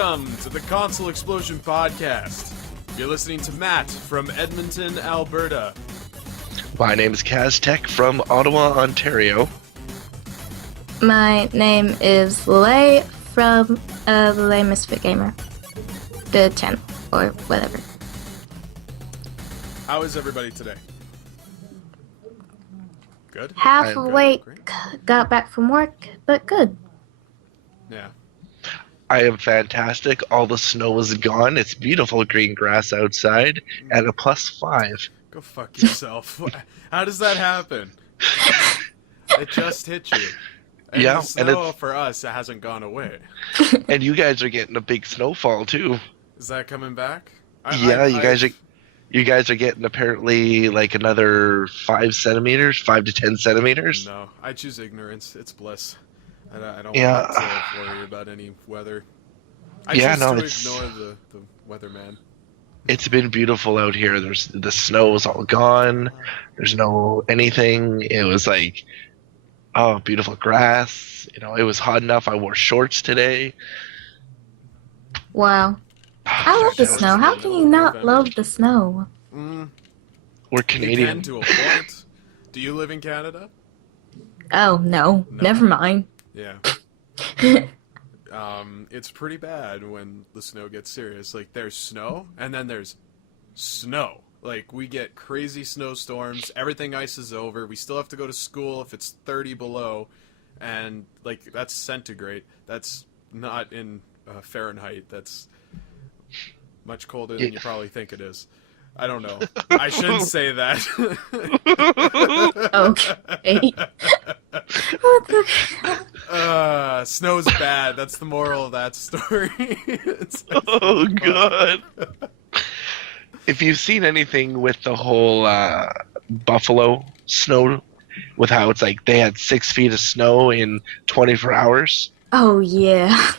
Welcome to the Console Xplosion podcast. You're listening to Matt from Edmonton, Alberta. My name is Kaztech from Ottawa, Ontario. My name is LaLay from LaLay Misfit Gamer. The channel, or whatever. How is everybody today? Good? Half awake, got back from work, but good. Yeah. I am fantastic. All the snow is gone. It's beautiful green grass outside at a +5. Go fuck yourself. How does that happen? It just hit you. And Yeah, the snow for us, it hasn't gone away. And you guys are getting a big snowfall too. Is that coming back? You guys are getting apparently like another 5 centimeters, 5 to 10 centimeters. No, I choose ignorance. It's bliss. I don't Yeah. want to worry about any weather. I choose to ignore the weatherman. It's been beautiful out here. The snow is all gone. There's no anything. It was like, oh, beautiful grass. You know, it was hot enough. I wore shorts today. Wow. I love the snow. How can you not love the snow? We're Canadian. You can to a point. Do you live in Canada? Oh, no. Never mind. Yeah. It's pretty bad when the snow gets serious. Like, there's snow, and then there's snow. Like, we get crazy snowstorms, everything ices over, we still have to go to school if it's 30 below, and, like, that's centigrade. That's not in Fahrenheit. That's much colder than you probably think it is. I don't know. I shouldn't say that. Okay. What the... snow's bad. That's the moral of that story. Oh, God. If you've seen anything with the whole Buffalo snow, with how it's like they had 6 feet of snow in 24 hours. Oh, yeah.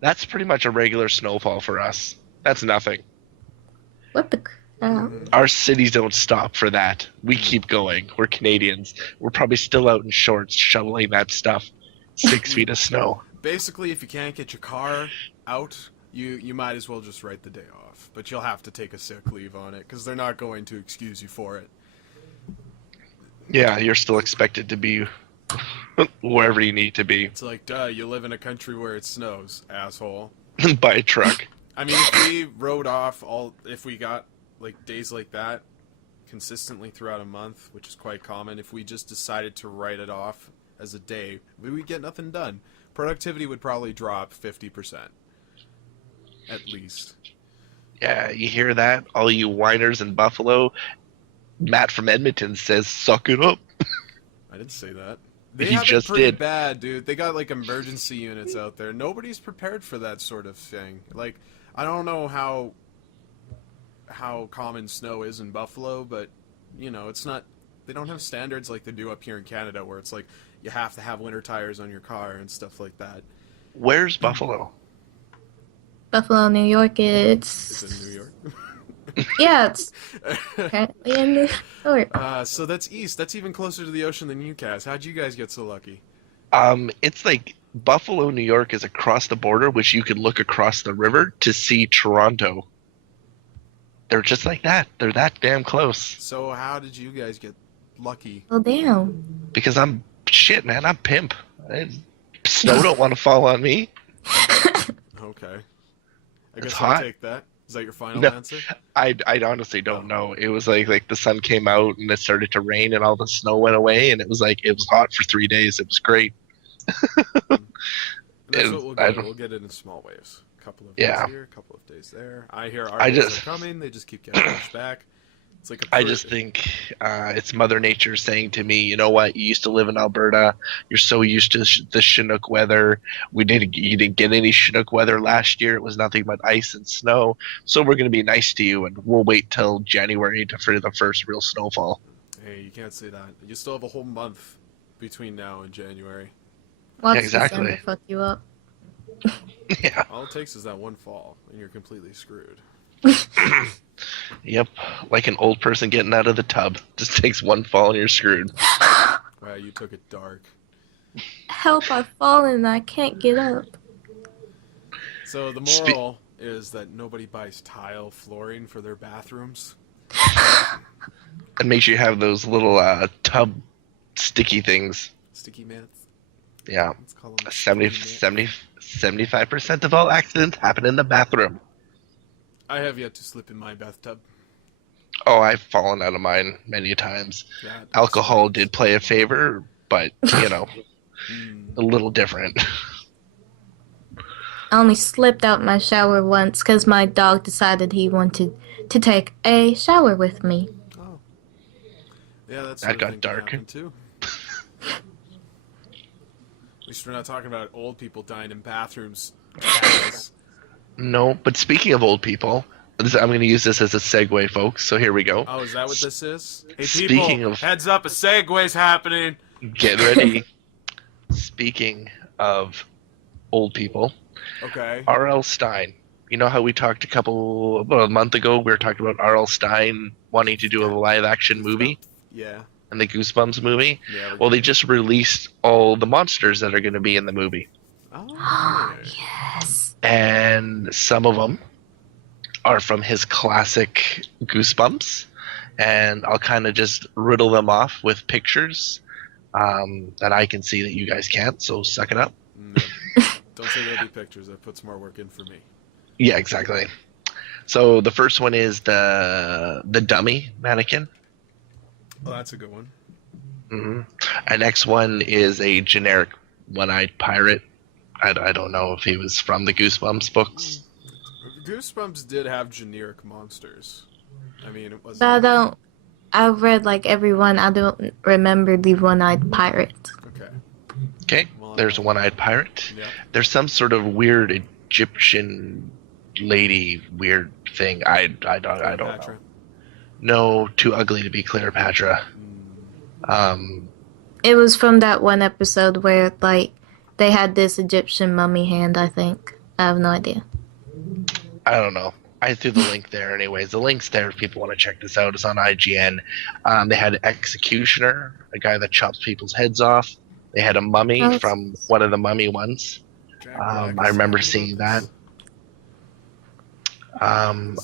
That's pretty much a regular snowfall for us. That's nothing. What the... Our cities don't stop for that. We keep going. We're Canadians. We're probably still out in shorts shoveling that stuff. 6 feet of snow. Basically, if you can't get your car out, you might as well just write the day off. But you'll have to take a sick leave on it, because they're not going to excuse you for it. Yeah, you're still expected to be wherever you need to be. It's like, duh, you live in a country where it snows, asshole. By a truck. I mean, if we wrote off if we got like days like that consistently throughout a month, which is quite common, if we just decided to write it off as a day, we would get nothing done. Productivity would probably drop 50%. At least. Yeah, you hear that? All you whiners in Buffalo. Matt from Edmonton says, suck it up. I didn't say that. They He have just it pretty did. bad, dude. They got like emergency units out there. Nobody's prepared for that sort of thing. Like, I don't know how common snow is in Buffalo, but you know, it's not. They don't have standards like they do up here in Canada, where it's like you have to have winter tires on your car and stuff like that. Where's Buffalo? Buffalo, New York, It's in New York. Yeah, it's currently in New York. So that's east. That's even closer to the ocean than you, Kaz. How'd you guys get so lucky? It's like Buffalo, New York is across the border, which you could look across the river to see Toronto. They're just like that. They're that damn close. So how did you guys get lucky? Well, damn. Because I'm pimp. Snow don't want to fall on me. Okay. I guess It's I'll hot. take that. Is that your final No. answer? I honestly don't know. It was like the sun came out and it started to rain and all the snow went away and it was hot for 3 days. It was great. That's what we'll get. We'll get it in small waves. A couple of days here, a couple of days there. I hear our days are coming. They just keep getting pushed back. It's like I just think it's Mother Nature saying to me, you know what? You used to live in Alberta. You're so used to the Chinook weather. You didn't get any Chinook weather last year. It was nothing but ice and snow. So we're going to be nice to you, and we'll wait till January for the first real snowfall. Hey, you can't say that. You still have a whole month between now and January. Watch Exactly. December fuck you up. Yeah. All it takes is that one fall, and you're completely screwed. Yep. Like an old person getting out of the tub. Just takes one fall and you're screwed. Wow, you took it dark. Help, I've fallen and I can't get up. So the moral is that nobody buys tile flooring for their bathrooms. And make sure you have those little tub sticky things. Sticky mats. Yeah. Let's call them 75% of all accidents happen in the bathroom. I have yet to slip in my bathtub. Oh, I've fallen out of mine many times. That Alcohol did play a favor, but, you know, a little different. I only slipped out my shower once because my dog decided he wanted to take a shower with me. Oh. Yeah, that's That got dark. Too. At least we're not talking about old people dying in bathrooms. No, but speaking of old people, I'm going to use this as a segue, folks. So here we go. Oh, is that what this is? Hey, Speaking people, of- heads up, a segue's happening. Get ready. Speaking of old people, Okay. R.L. Stein. You know how we talked about a month ago, we were talking about R.L. Stein wanting to do a live-action movie Yeah. and the Goosebumps movie? Yeah. Well, they just released all the monsters that are going to be in the movie. Oh. Yes. And some of them are from his classic Goosebumps. And I'll kind of just riddle them off with pictures that I can see that you guys can't, so suck it up. No. Don't say there'll be pictures. That puts more work in for me. Yeah, exactly. So the first one is the dummy mannequin. Oh, that's a good one. Mm-hmm. Our next one is a generic one-eyed pirate. I don't know if he was from the Goosebumps books. Goosebumps did have generic monsters. I mean, it wasn't. But I've read like every one. I don't remember the one-eyed pirate. Okay. Okay, Well, there's a one-eyed pirate. Yeah. There's some sort of weird Egyptian lady weird thing. I don't Cleopatra. know. No, too ugly to be Cleopatra. It was from that one episode where like they had this Egyptian mummy hand. I think. I have no idea. I don't know. I threw the link there anyways. The link's there if people want to check this out. It's on IGN. They had Executioner, a guy that chops people's heads off. They had a mummy Oh, from one of the mummy ones. Jack Black I is remember talking seeing about that.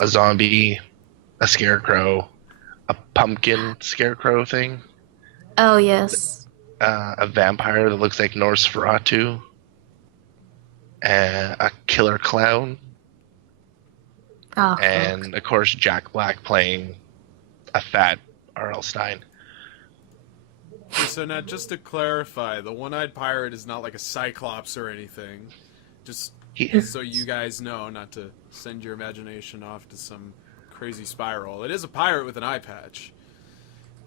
A zombie, a scarecrow, a pumpkin scarecrow thing, Oh yes. a vampire that looks like Nosferatu, a killer clown, Oh. fuck. and of course Jack Black playing a fat R.L. Stein. Okay, so now, just to clarify, the one-eyed pirate is not like a cyclops or anything. Just He, so you guys know, not to send your imagination off to some crazy spiral. It is a pirate with an eye patch.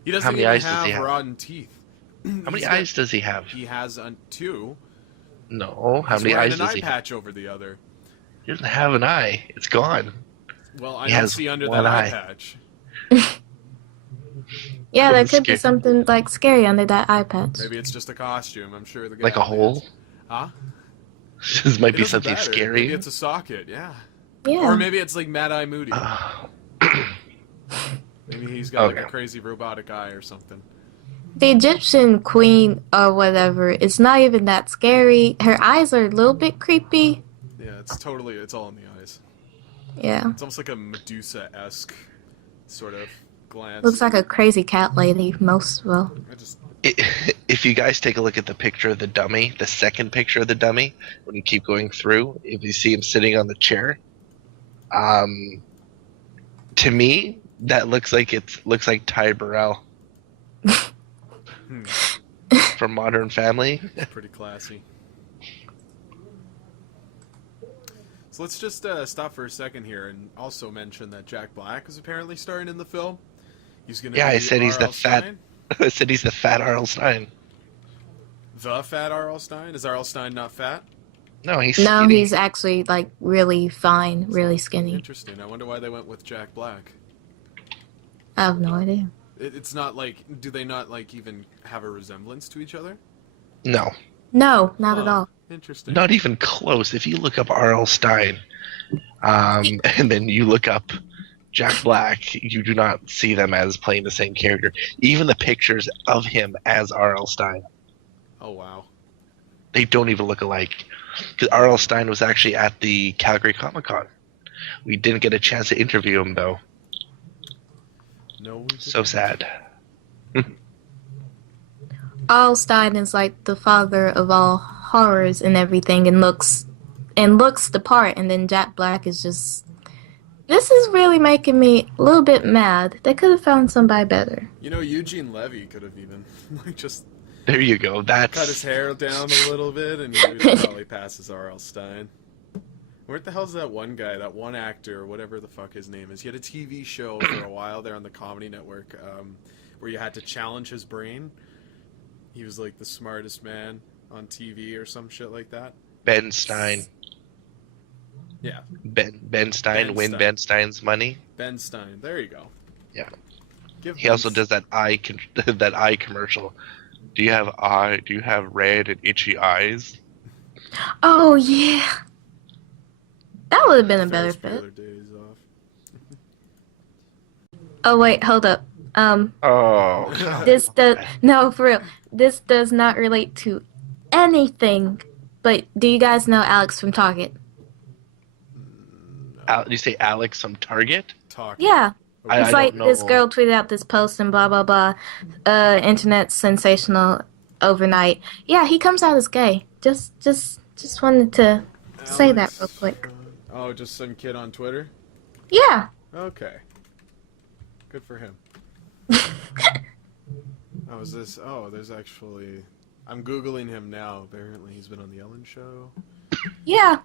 He doesn't How many even eyes does he have have? rotten teeth. how many eyes does he have? He has two. No, how He's many wearing eyes an does eye he have? patch over the other. He doesn't have an eye. It's gone. Well, I He don't has see under one that eye eye. patch. Yeah, there could be Scary. something like scary under that eye patch. Maybe it's just a costume. I'm sure the guy Like a hole? Huh? This might It be doesn't something matter. scary. Maybe it's a socket. Yeah. Yeah. Or maybe it's like Mad Eye Moody. Maybe he's got like Okay. a crazy robotic eye or something. The Egyptian queen or whatever, it's not even that scary. Her eyes are a little bit creepy. Yeah, it's all in the eyes. Yeah. It's almost like a Medusa-esque sort of glance. Looks like a crazy cat lady, most well. I just If you guys take a look at the picture of the dummy, the second picture of the dummy, when you keep going through, if you see him sitting on the chair, to me that looks like Ty Burrell from Modern Family. it's pretty classy. So let's just stop for a second here and also mention that Jack Black is apparently starring in the film. He's gonna. Yeah, be I said he's the R.L. fat. Stein. I said he's the fat R.L. Stein. The fat R.L. Stein? Is R.L. Stein not fat? No, he's No, skinny. he's actually like really fine, really skinny. Interesting. I wonder why they went with Jack Black. I have no idea. It's not like. Do they not like even have a resemblance to each other? No, No, not at Huh. all. Interesting. not even close. If you look up R.L. Stein, and then you look up Jack Black, you do not see them as playing the same character. Even the pictures of him as R.L. Stein. Oh wow. They don't even look alike. Because R.L. Stein was actually at the Calgary Comic Con. We didn't get a chance to interview him though. No, we So didn't. sad. Stein is like the father of all horrors and everything, and looks the part. And then Jack Black is just. This is really making me a little bit mad. They could have found somebody better. You know, Eugene Levy could have even like just There you go. cut his That's hair down a little bit, and he would probably pass as R.L. Stein. Where the hell's that one guy, that one actor, whatever the fuck his name is? He had a TV show for a while there on the Comedy Network, where you had to challenge his brain. He was like the smartest man on TV or some shit like that. Ben Stein. Yeah, Ben Stein. Ben Win Stein. Ben Stein's money. Ben Stein. There you go. Yeah. Give He Ben also does that that eye commercial. Do you have red and itchy eyes? Oh yeah, that would have been a better Ferris fit. Bueller Days Off. Oh wait, hold up. Oh. This does no for real. This does not relate to anything. But do you guys know Alex from Target? You say Alex from Target? Talk. Yeah. I It's don't like know. this girl tweeted out this post and blah blah blah. Internet sensational overnight. Yeah, he comes out as gay. Just wanted to say that real quick. Oh, just some kid on Twitter? Yeah. Okay. Good for him. Oh, is this? Oh, there's actually. I'm Googling him now. Apparently, he's been on The Ellen Show. Yeah.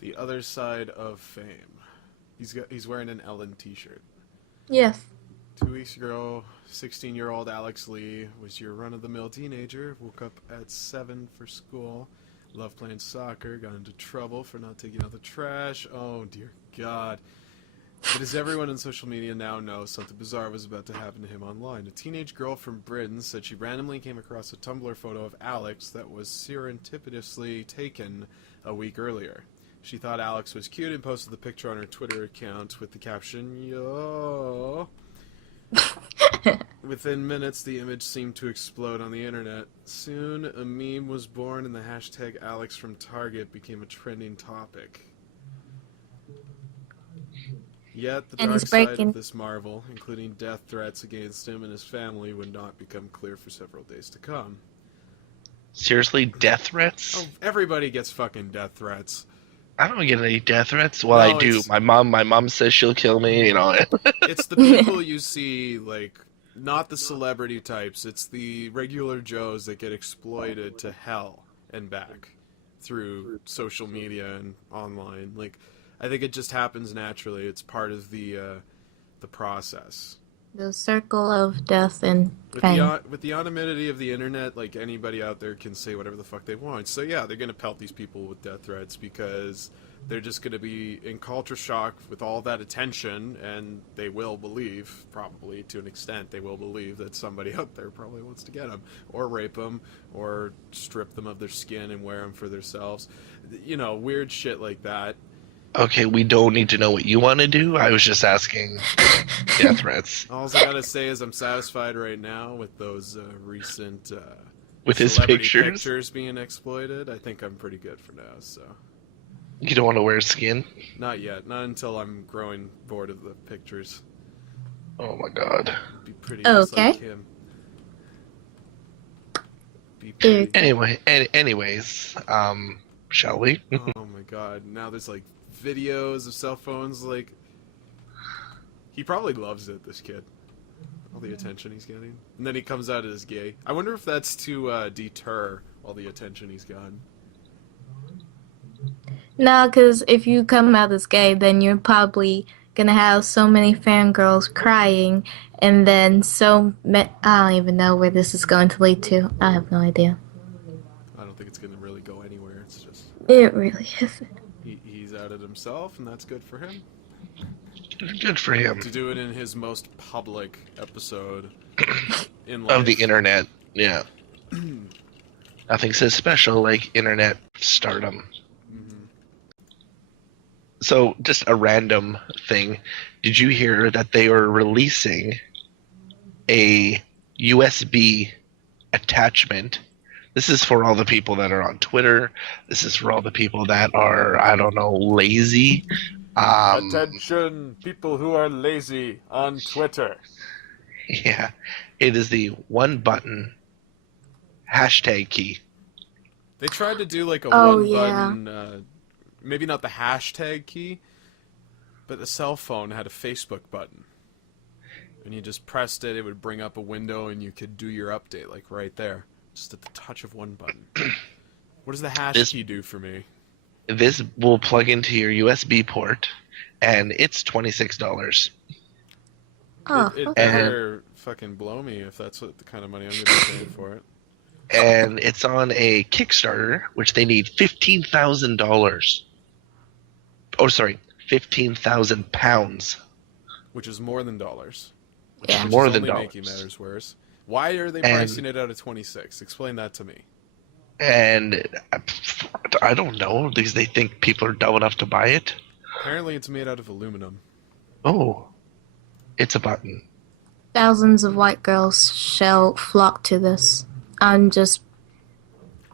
The Other Side of Fame. He's wearing an Ellen t-shirt. Yes. 2 weeks ago, 16-year-old Alex Lee was your run-of-the-mill teenager. Woke up at 7 for school. Loved playing soccer. Got into trouble for not taking out the trash. Oh, dear God. But as everyone on social media now knows, something bizarre was about to happen to him online. A teenage girl from Britain said she randomly came across a Tumblr photo of Alex that was serendipitously taken a week earlier. She thought Alex was cute and posted the picture on her Twitter account with the caption, "Yo." Within minutes, the image seemed to explode on the internet. Soon, a meme was born and the hashtag Alex from Target became a trending topic. Yet, the And dark he's side breaking- of this marvel, including death threats against him and his family, would not become clear for several days to come. Seriously, death threats? Oh, everybody gets fucking death threats. I don't get any death threats. Well, No, I do. it's- My mom says she'll kill me. You know. It's the people you see, like, not the celebrity types. It's the regular Joes that get exploited to hell and back through social media and online. Like, I think it just happens naturally. It's part of the process. The circle of death and With fame. with the anonymity of the internet, like, anybody out there can say whatever the fuck they want. So yeah, they're gonna pelt these people with death threats because they're just gonna be in culture shock with all that attention, and they will believe, probably to an extent, they will believe that somebody out there probably wants to get them, or rape them, or strip them of their skin and wear them for themselves. You know, weird shit like that. Okay, we don't need to know what you want to do. I was just asking death threats All I gotta say is I'm satisfied right now with those recent with his celebrity pictures. being exploited. I think I'm pretty good for now, so. You don't want to wear skin. Not yet. Not until I'm growing bored of the pictures. Oh my god. Be pretty just Okay. like him. Be pretty. Anyways, shall we? Oh my god. Now there's like videos of cell phones, like he probably loves it, this kid. All the attention he's getting. And then he comes out as gay. I wonder if that's to deter all the attention he's gotten. No, because if you come out as gay, then you're probably gonna have so many fangirls crying, and then I don't even know where this is going to lead to. I have no idea. I don't think it's gonna really go anywhere. It's just It really isn't. he's outed himself, and that's good for him. Good for him. To do it in his most public episode in life. Of the internet, yeah. Nothing says special like internet stardom. Mhm. So, just a random thing. Did you hear that they are releasing a USB attachment This is for all the people that are on Twitter. This is for all the people that are, I don't know, lazy. Attention, people who are lazy on Twitter. Yeah, it is the one button hashtag key. They tried to do like a Oh, one yeah. button, maybe not the hashtag key, but the cell phone had a Facebook button. And you just pressed it, it would bring up a window and you could do your update like right there. Just at the touch of one button. What does the hash key do for me? This will plug into your USB port, and it's $26. Oh, It okay. better fucking blow me if that's what the kind of money I'm going to be paying for it. And it's on a Kickstarter, which they need $15,000. Oh, sorry, 15,000 pounds. Which is more than dollars. Yeah. More Which is than only making dollars. matters worse. Why are they And- pricing it out of 26? Explain that to me. And I don't know, because they think people are dumb enough to buy it. Apparently it's made out of aluminum. Oh, it's a button. Thousands of white girls shall flock to this. I'm just.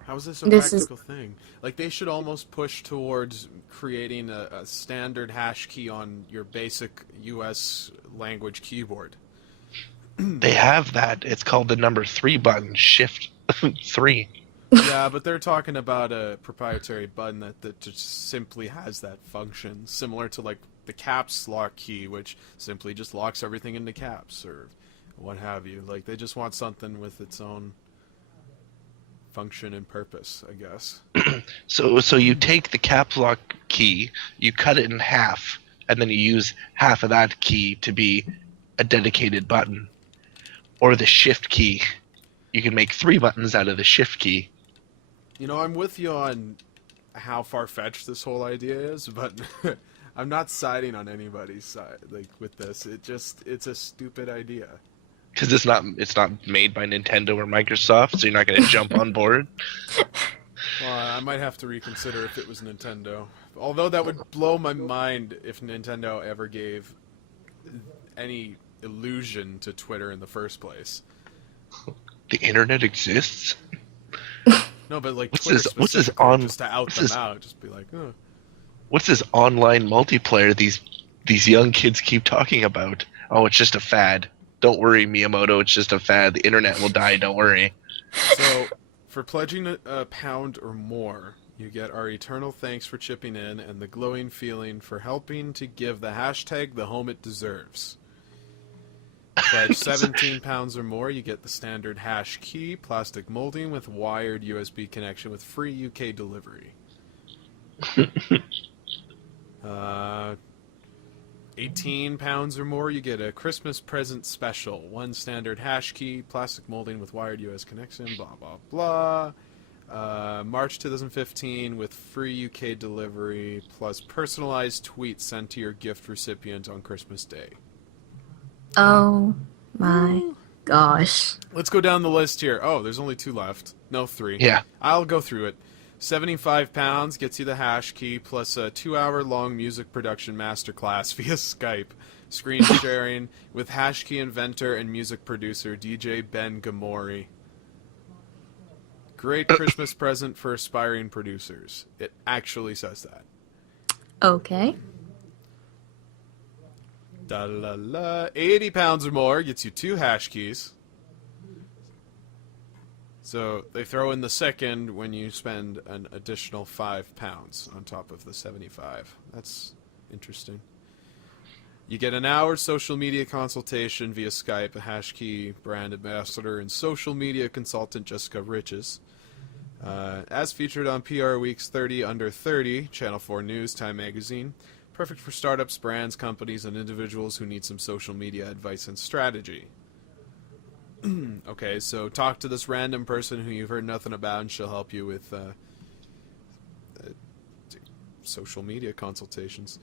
How is this a This is- practical thing? Like, they should almost push towards creating a standard hash key on your basic US language keyboard. They have that. It's called the number 3 button, Shift 3. Yeah, but they're talking about a proprietary button that just simply has that function, similar to like the caps lock key, which simply just locks everything into caps or what have you. Like, they just want something with its own function and purpose, I guess. So you take the caps lock key, you cut it in half, and then you use half of that key to be a dedicated button. Or the Shift key. You can make 3 buttons out of the Shift key. You know, I'm with you on how far-fetched this whole idea is, but I'm not siding on anybody's side, like, with this. It's a stupid idea. Because it's not made by Nintendo or Microsoft, so you're not going to jump on board. Well, I might have to reconsider if it was Nintendo. Although that would blow my mind if Nintendo ever gave any illusion to Twitter in the first place. The internet exists? No, but like What's Twitter this- what's this specifically, on- just to out what's them this- out, just be like, oh. What's this online multiplayer these young kids keep talking about? Oh, it's just a fad. Don't worry, Miyamoto, it's just a fad. The internet will die, don't worry. So, for pledging a pound or more, you get our eternal thanks for chipping in and the glowing feeling for helping to give the hashtag the home it deserves. Pledge 17 pounds or more, you get the standard hash key, plastic molding with wired USB connection with free UK delivery. 18 pounds or more, you get a Christmas present special. One standard hash key, plastic molding with wired US connection, blah, blah, blah. March 2015 with free UK delivery, plus personalized tweets sent to your gift recipient on Christmas Day. Oh my gosh. Let's go down the list here. Oh, there's only 2 left. No, 3. Yeah. I'll go through it. 75 pounds gets you the hash key plus a 2-hour-long music production masterclass via Skype. Screen sharing with hash key inventor and music producer DJ Ben Gamori. Great Christmas present for aspiring producers. It actually says that. Okay. Da la la. 80 pounds or more gets you 2 hash keys. So they throw in the second when you spend an additional 5 pounds on top of the 75. That's interesting. You get an hour social media consultation via Skype, a hash key brand ambassador, and social media consultant Jessica Riches. As featured on PR Week's 30 Under 30, Channel 4 News, Time Magazine. Perfect for startups, brands, companies, and individuals who need some social media advice and strategy. Okay, so talk to this random person who you've heard nothing about, and she'll help you with social media consultations.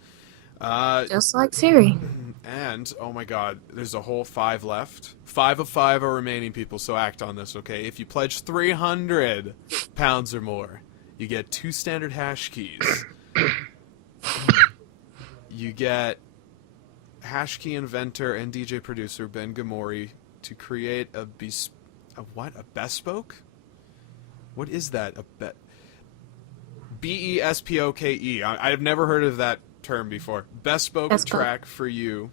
Just like Siri. And, oh my god, there's a whole 5 left. 5 of 5 are remaining, people, so act on this, okay? If you pledge 300 pounds or more, you get 2 standard hash keys. You get hash key inventor and DJ producer Ben Gamori to create a bespoke? What is that? BESPOKE. I've never heard of that term before. Bespoke track for you.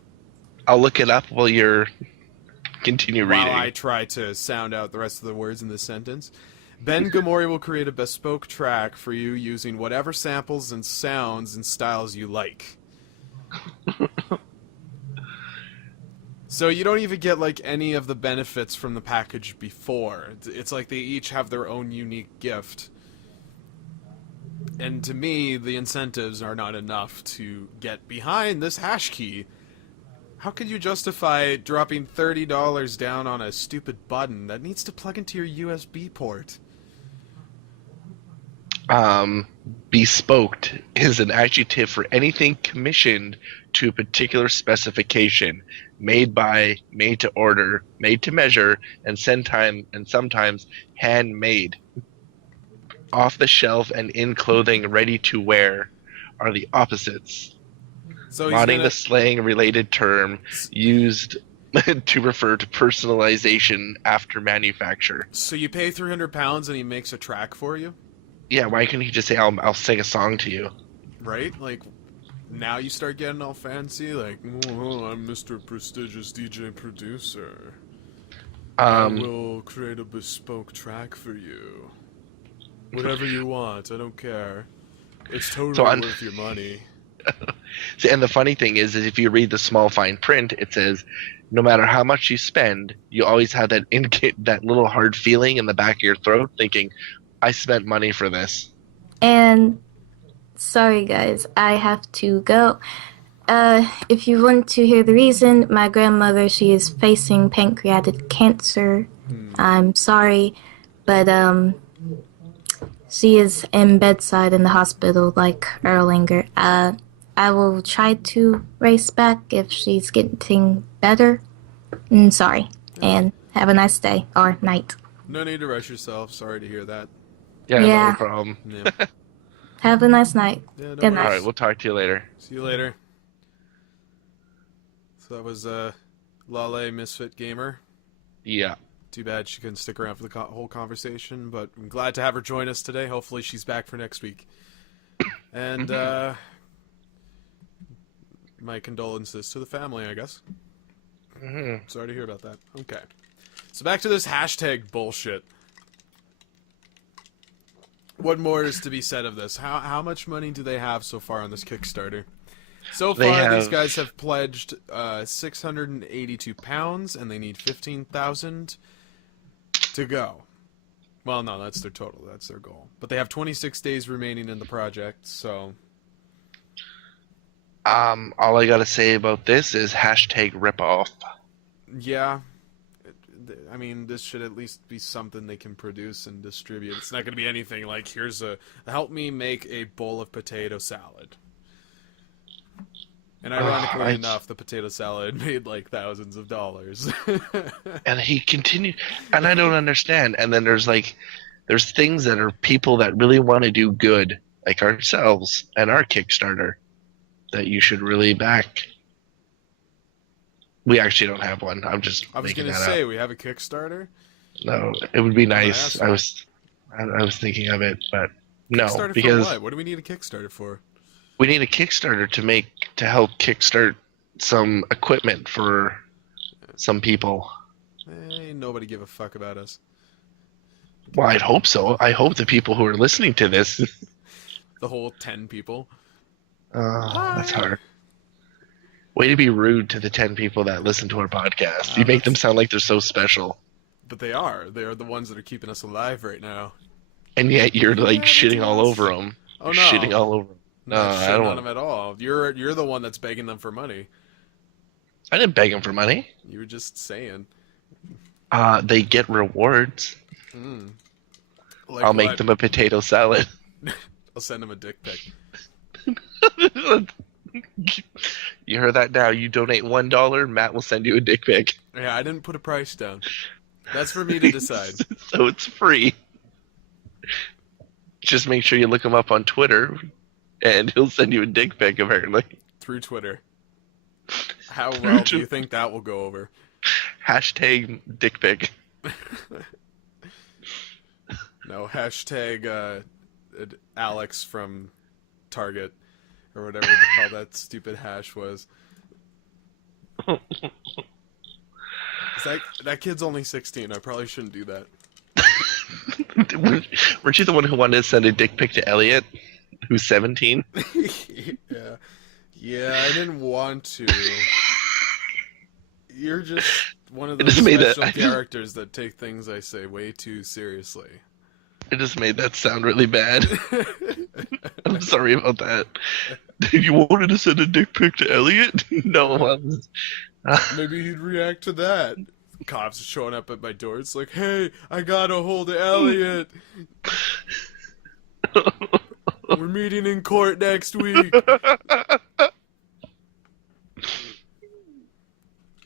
I'll look it up while you're continue reading. While I try to sound out the rest of the words in this sentence. Ben Gamori will create a bespoke track for you using whatever samples and sounds and styles you like. So you don't even get like any of the benefits from the package before. It's like they each have their own unique gift. And to me, the incentives are not enough to get behind this hash key. How could you justify dropping $30 down on a stupid button that needs to plug into your USB port? Bespoke is an adjective for anything commissioned to a particular specification, made to order, made to measure, and sometimes handmade. Off the shelf and in clothing ready to wear are the opposites. So modding the slang-related term used to refer to personalization after manufacture. So you pay £300 and he makes a track for you? Yeah, why couldn't he just say, I'll sing a song to you? Right? Like, now you start getting all fancy, like, oh, I'm Mr. Prestigious DJ Producer. I will create a bespoke track for you. Whatever you want, I don't care. It's totally worth your money. See, and the funny thing is if you read the small fine print, it says, no matter how much you spend, you always have that little hard feeling in the back of your throat thinking, I spent money for this. And sorry guys, I have to go. If you want to hear the reason, my grandmother, she is facing pancreatic cancer. I'm sorry, but she is in bedside in the hospital like Erlanger. I will try to race back if she's getting better. Sorry, and have a nice day or night. No need to rush yourself. Sorry to hear that. Yeah. No problem. Yeah. Have a nice night. Yeah, Good night. All right, we'll talk to you later. See you later. So that was LaLay Misfit Gamer. Yeah. Too bad she couldn't stick around for the whole conversation, but I'm glad to have her join us today. Hopefully she's back for next week. And my condolences to the family, I guess. Sorry to hear about that. Okay. So back to this hashtag bullshit. What more is to be said of this? How much money do they have so far on this Kickstarter? So far, these guys have pledged £682, and they need 15,000 to go. Well, no, that's their total. That's their goal. But they have 26 days remaining in the project, so... all I gotta say about this is hashtag ripoff. Yeah. I mean, this should at least be something they can produce and distribute. It's not going to be anything like, here's help me make a bowl of potato salad. And ironically enough, the potato salad made like thousands of dollars. And he continued, and I don't understand. And then there's things that are people that really want to do good, like ourselves and our Kickstarter, that you should really back. We actually don't have one. I was going to say, we have a Kickstarter? No, it would be nice. I was thinking of it, but no, Kickstarter because for what? What do we need a Kickstarter for? We need a Kickstarter to help kickstart some equipment for some people. Ain't nobody give a fuck about us. Well, I'd hope so. I hope the people who are listening to this, the whole 10 people. That's hard. Way to be rude to the 10 people that listen to our podcast. You make them sound like they're so special. But they are. They are the ones that are keeping us alive right now. And yet you're like shitting all over them. Oh, no. Shitting all over them. No, I don't want them at all. You're the one that's begging them for money. I didn't beg them for money. You were just saying. They get rewards. Like I'll make them a potato salad. I'll send them a dick pic. You heard that now. You donate $1, Matt will send you a dick pic. Yeah, I didn't put a price down. That's for me to decide. So it's free. Just make sure you look him up on Twitter, and he'll send you a dick pic, apparently. Through Twitter. How well do you think that will go hashtag dick pic. know, hashtag Alex from Target or whatever the hell that stupid hash was. That kid's only 16. I probably shouldn't do that. Weren't you the one who wanted to send a dick pic to Elliot, who's 17? Yeah. Yeah, I didn't want to. You're just one of those special characters that take things I say way too seriously. I just made that sound really bad. I'm sorry about that. You wanted to send a dick pic to Elliot? No. Maybe he'd react to that. Cops are showing up at my door. It's like, hey, I got a hold of Elliot. We're meeting in court next week.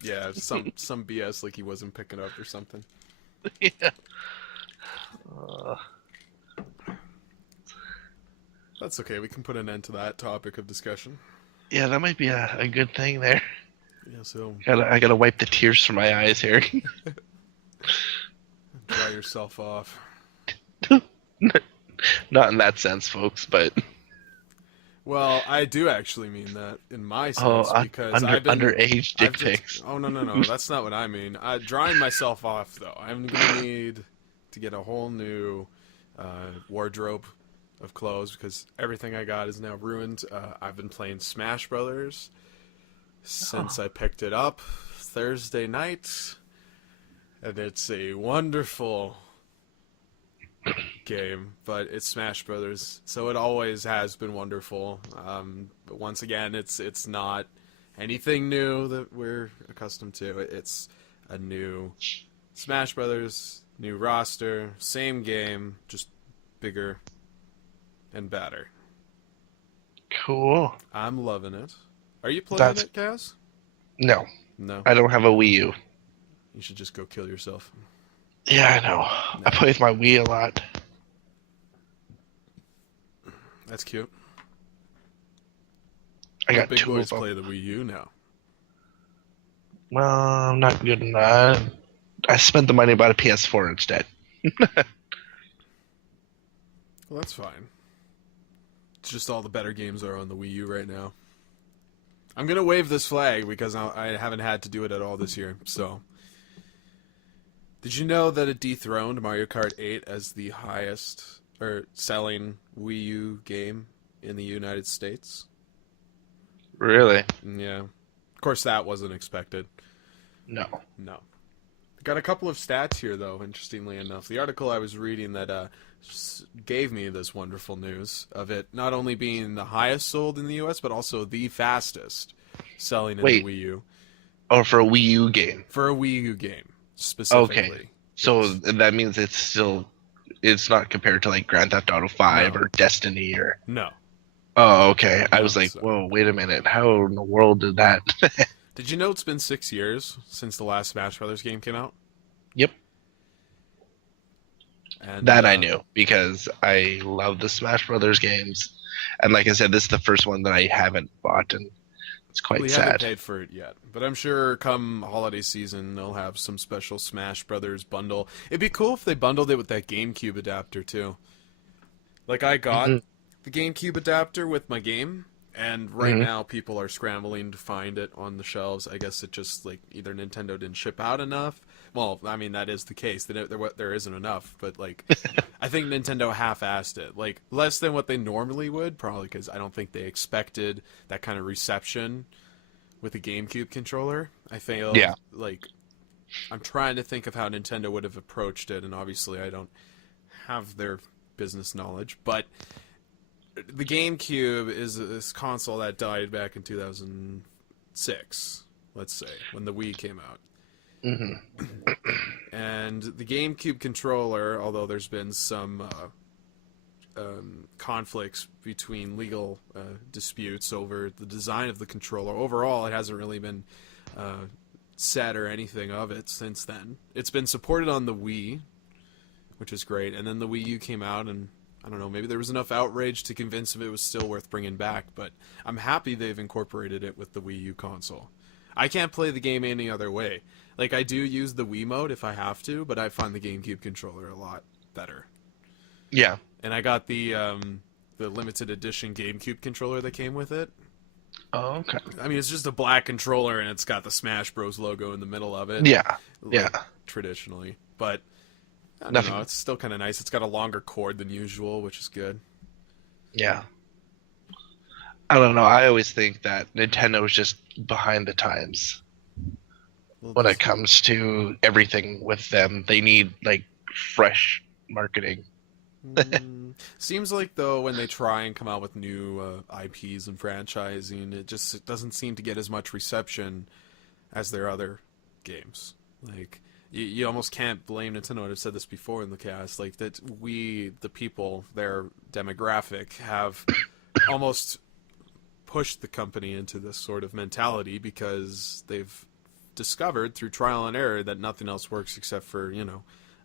Yeah, some BS like he wasn't picking up or something. Yeah. That's okay. We can put an end to that topic of discussion. Yeah, that might be a good thing there. Yeah, so I gotta wipe the tears from my eyes here. dry yourself off. Not in that sense, folks, but well, I do actually mean that in my sense because underage dick pics. Oh no, that's not what I mean. Drying myself off though. I'm gonna need to get a whole new wardrobe of clothes because everything I got is now ruined. I've been playing Smash Brothers since I picked it up Thursday night, and it's a wonderful game, but it's Smash Brothers, so it always has been wonderful. But once again, it's not anything new that we're accustomed to. It's a new Smash Brothers, new roster, same game, just bigger and better. Cool. I'm loving it. Are you playing it, Kaz? No. No. I don't have a Wii U. You should just go kill yourself. Yeah, I know. No. I play with my Wii a lot. That's cute. I got big two boys of them. Play the Wii U now. Well, I'm not good enough. I spent the money about a PS4 instead. Well, that's fine. It's just all the better games are on the Wii U right now. I'm going to wave this flag because I haven't had to do it at all this year. So, did you know that it dethroned Mario Kart 8 as the highest or selling Wii U game in the United States? Really? Yeah. Of course, that wasn't expected. No. Got a couple of stats here, though, interestingly enough. The article I was reading that gave me this wonderful news of it not only being the highest sold in the U.S., but also the fastest selling in the Wii U. Oh, for a Wii U game? For a Wii U game, specifically. Okay. So that means it's not compared to, like, Grand Theft Auto 5 or Destiny or... No. Oh, okay. I was like, whoa, wait a minute. How in the world did that... Did you know it's been 6 years since the last Smash Brothers game came out? Yep. And, that I knew because I love the Smash Brothers games, and like I said, this is the first one that I haven't bought, and it's quite sad. We haven't paid for it yet, but I'm sure come holiday season they'll have some special Smash Brothers bundle. It'd be cool if they bundled it with that GameCube adapter too. Like I got the GameCube adapter with my game. And right now, people are scrambling to find it on the shelves. I guess it just, like, either Nintendo didn't ship out enough. Well, I mean, that is the case. There isn't enough. But, like, I think Nintendo half-assed it. Like, less than what they normally would, probably because I don't think they expected that kind of reception with a GameCube controller. I feel like I'm trying to think of how Nintendo would have approached it. And obviously, I don't have their business knowledge. But... the GameCube is this console that died back in 2006, let's say, when the Wii came out. And the GameCube controller, although there's been some conflicts between legal disputes over the design of the controller, overall it hasn't really been said or anything of it since then. It's been supported on the Wii, which is great, and then the Wii U came out, and I don't know, maybe there was enough outrage to convince him it was still worth bringing back, but I'm happy they've incorporated it with the Wii U console. I can't play the game any other way. Like, I do use the Wii mode if I have to, but I find the GameCube controller a lot better. Yeah. and I got the limited edition GameCube controller that came with it. Oh, okay. I mean, it's just a black controller, and it's got the Smash Bros. Logo in the middle of it, Yeah. Yeah. like traditionally. But I don't Nothing. know, it's still kind of nice. It's got a longer cord than usual, which is good. Yeah. I don't know. I always think that Nintendo is just behind the times Well, when it comes to everything with them. They need like fresh marketing. Seems like though when they try and come out with new IPs and franchising, it doesn't seem to get as much reception as their other games. Like you almost can't blame Nintendo. I've said this before in the cast, like that we, the people, their demographic, have almost pushed the company into this sort of mentality because they've discovered through trial and error that nothing else works except for,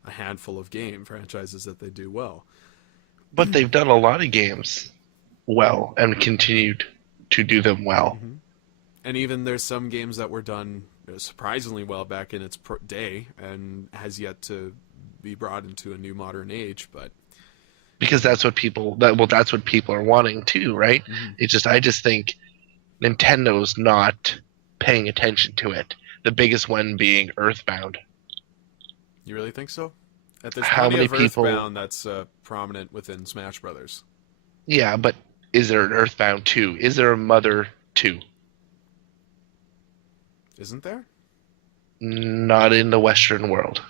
a handful of game franchises that they do well. But they've done a lot of games well and continued to do them well. Mm-hmm. And even there's some games that were done surprisingly well back in its day and has yet to be brought into a new modern age, but Because that's what people are wanting too, right? mm-hmm. I just think Nintendo's not paying attention to it. The biggest one being Earthbound. You really think so? That there's How plenty many of people? Earthbound that's prominent within Smash Brothers. Yeah, but is there an Earthbound 2? Is there a Mother 2? Isn't there? Not in the Western world.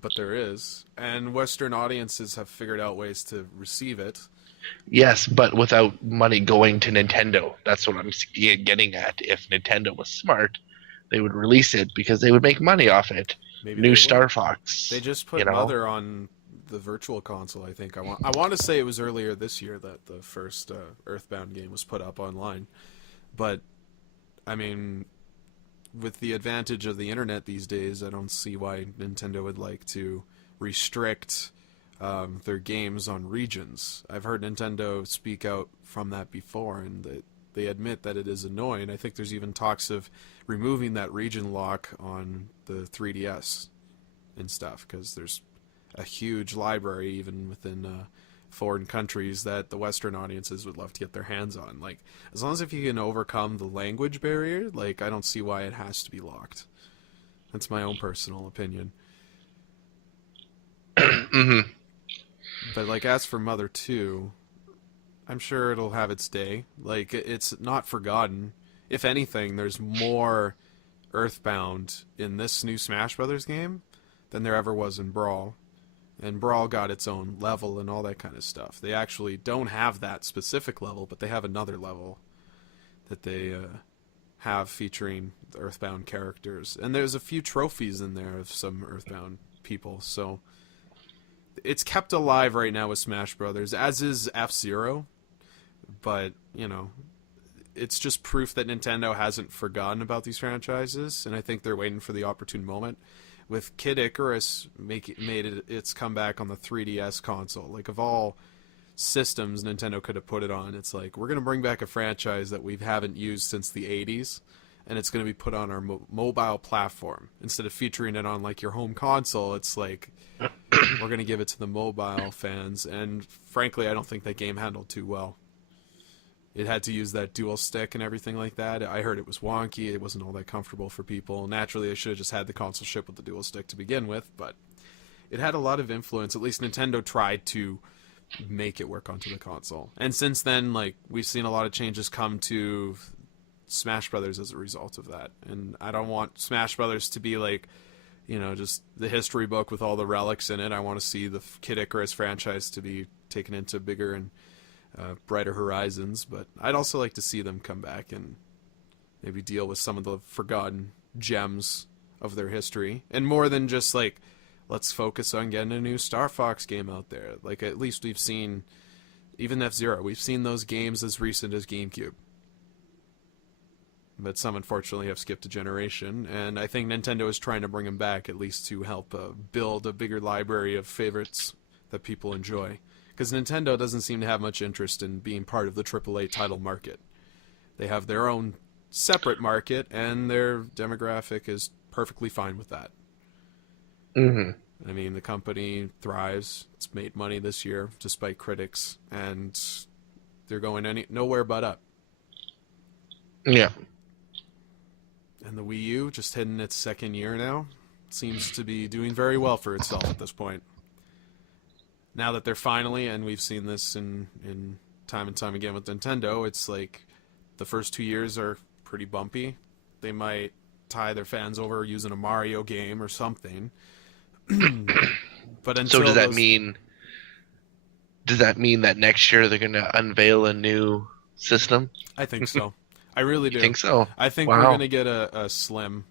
But there is. And Western audiences have figured out ways to receive it. Yes, but without money going to Nintendo. That's what I'm getting at. If Nintendo was smart, they would release it because they would make money off it. Maybe New they Star would. Fox. They just put Mother on the Virtual Console, I think. I want to say it was earlier this year that the first Earthbound game was put up online. But, I mean, with the advantage of the internet these days, I don't see why Nintendo would like to restrict their games on regions. I've heard Nintendo speak out from that before, and they admit that it is annoying. I think there's even talks of removing that region lock on the 3DS and stuff, because there's a huge library even within foreign countries that the Western audiences would love to get their hands on. Like, as long as if you can overcome the language barrier, like, I don't see why it has to be locked. That's my own personal opinion. Mm-hmm. But, like, as for Mother 2, I'm sure it'll have its day. Like, it's not forgotten. If anything, there's more Earthbound in this new Smash Brothers game than there ever was in Brawl. And Brawl got its own level and all that kind of stuff. They actually don't have that specific level, but they have another level that they have featuring the Earthbound characters. And there's a few trophies in there of some Earthbound people, so it's kept alive right now with Smash Brothers, as is F-Zero. But, it's just proof that Nintendo hasn't forgotten about these franchises, and I think they're waiting for the opportune moment. With Kid Icarus made it its comeback on the 3DS console. Like, of all systems Nintendo could have put it on, it's like, we're going to bring back a franchise that we haven't used since the 80s, and it's going to be put on our mobile platform. Instead of featuring it on, like, your home console, it's like, we're going to give it to the mobile fans, and frankly, I don't think that game handled too well. It had to use that dual stick and everything like that. I heard it was wonky. It wasn't all that comfortable for people. Naturally, I should have just had the console ship with the dual stick to begin with, but it had a lot of influence. At least Nintendo tried to make it work onto the console. And since then, like, we've seen a lot of changes come to Smash Brothers as a result of that. And I don't want Smash Brothers to be like, just the history book with all the relics in it. I want to see the Kid Icarus franchise to be taken into bigger and brighter horizons, but I'd also like to see them come back and maybe deal with some of the forgotten gems of their history, and more than just like, let's focus on getting a new Star Fox game out there. Like, at least we've seen, even F-Zero, we've seen those games as recent as GameCube, but some unfortunately have skipped a generation, and I think Nintendo is trying to bring them back, at least to help build a bigger library of favorites that people enjoy. Because Nintendo doesn't seem to have much interest in being part of the AAA title market. They have their own separate market, and their demographic is perfectly fine with that. Mm-hmm. I mean, the company thrives. It's made money this year despite critics, and they're going nowhere but up. Yeah. And the Wii U, just hitting its second year now, seems to be doing very well for itself at this point. Now that they're finally, and we've seen this in time and time again with Nintendo, it's like the first 2 years are pretty bumpy. They might tie their fans over using a Mario game or something. But until So does that mean that next year they're going to unveil a new system? I think so. I really do. You think so? I think Wow. we're going to get a Slim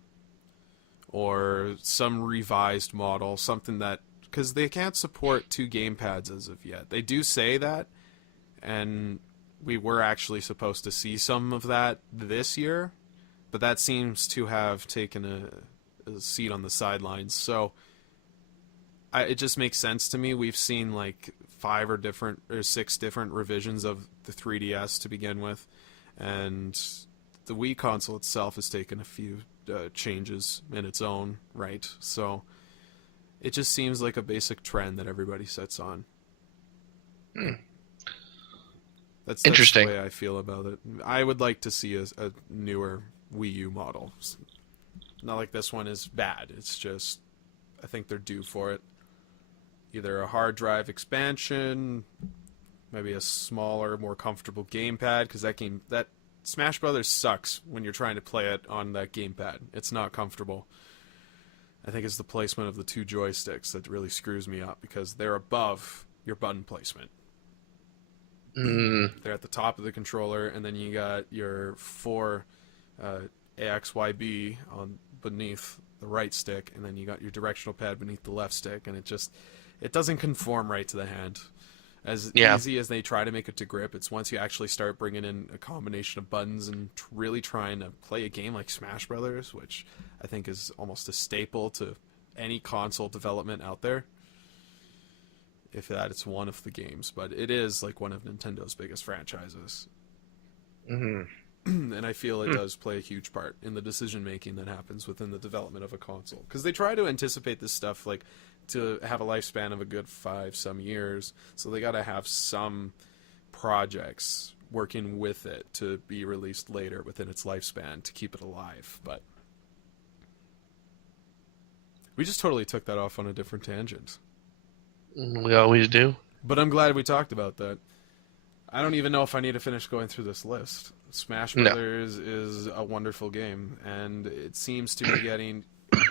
or some revised model, something that, because they can't support 2 gamepads as of yet. They do say that, and we were actually supposed to see some of that this year, but that seems to have taken a seat on the sidelines. So it just makes sense to me. We've seen like 5 or 6 different revisions of the 3DS to begin with, and the Wii console itself has taken a few changes in its own right. So it just seems like a basic trend that everybody sets on. That's Interesting. the way I feel about it. I would like to see a newer Wii U model. Not like this one is bad. It's just, I think they're due for it. Either a hard drive expansion, maybe a smaller, more comfortable gamepad, because that Smash Brothers sucks when you're trying to play it on that gamepad. It's not comfortable. I think it's the placement of the 2 joysticks that really screws me up, because they're above your button placement. They're at the top of the controller, and then you got your 4 AXYB on beneath the right stick, and then you got your directional pad beneath the left stick, and it doesn't conform right to the hand. As easy as they try to make it to grip, it's once you actually start bringing in a combination of buttons and really trying to play a game like Smash Brothers, which I think is almost a staple to any console development out there. If that, it's one of the games, but it is like one of Nintendo's biggest franchises. And I feel it does play a huge part in the decision making that happens within the development of a console, because they try to anticipate this stuff like to have a lifespan of a good 5 some years, so they got to have some projects working with it to be released later within its lifespan to keep it alive. But we just totally took that off on a different tangent. We always do. But I'm glad we talked about that. I don't even know if I need to finish going through this list. Smash Brothers is a wonderful game, and it seems to be getting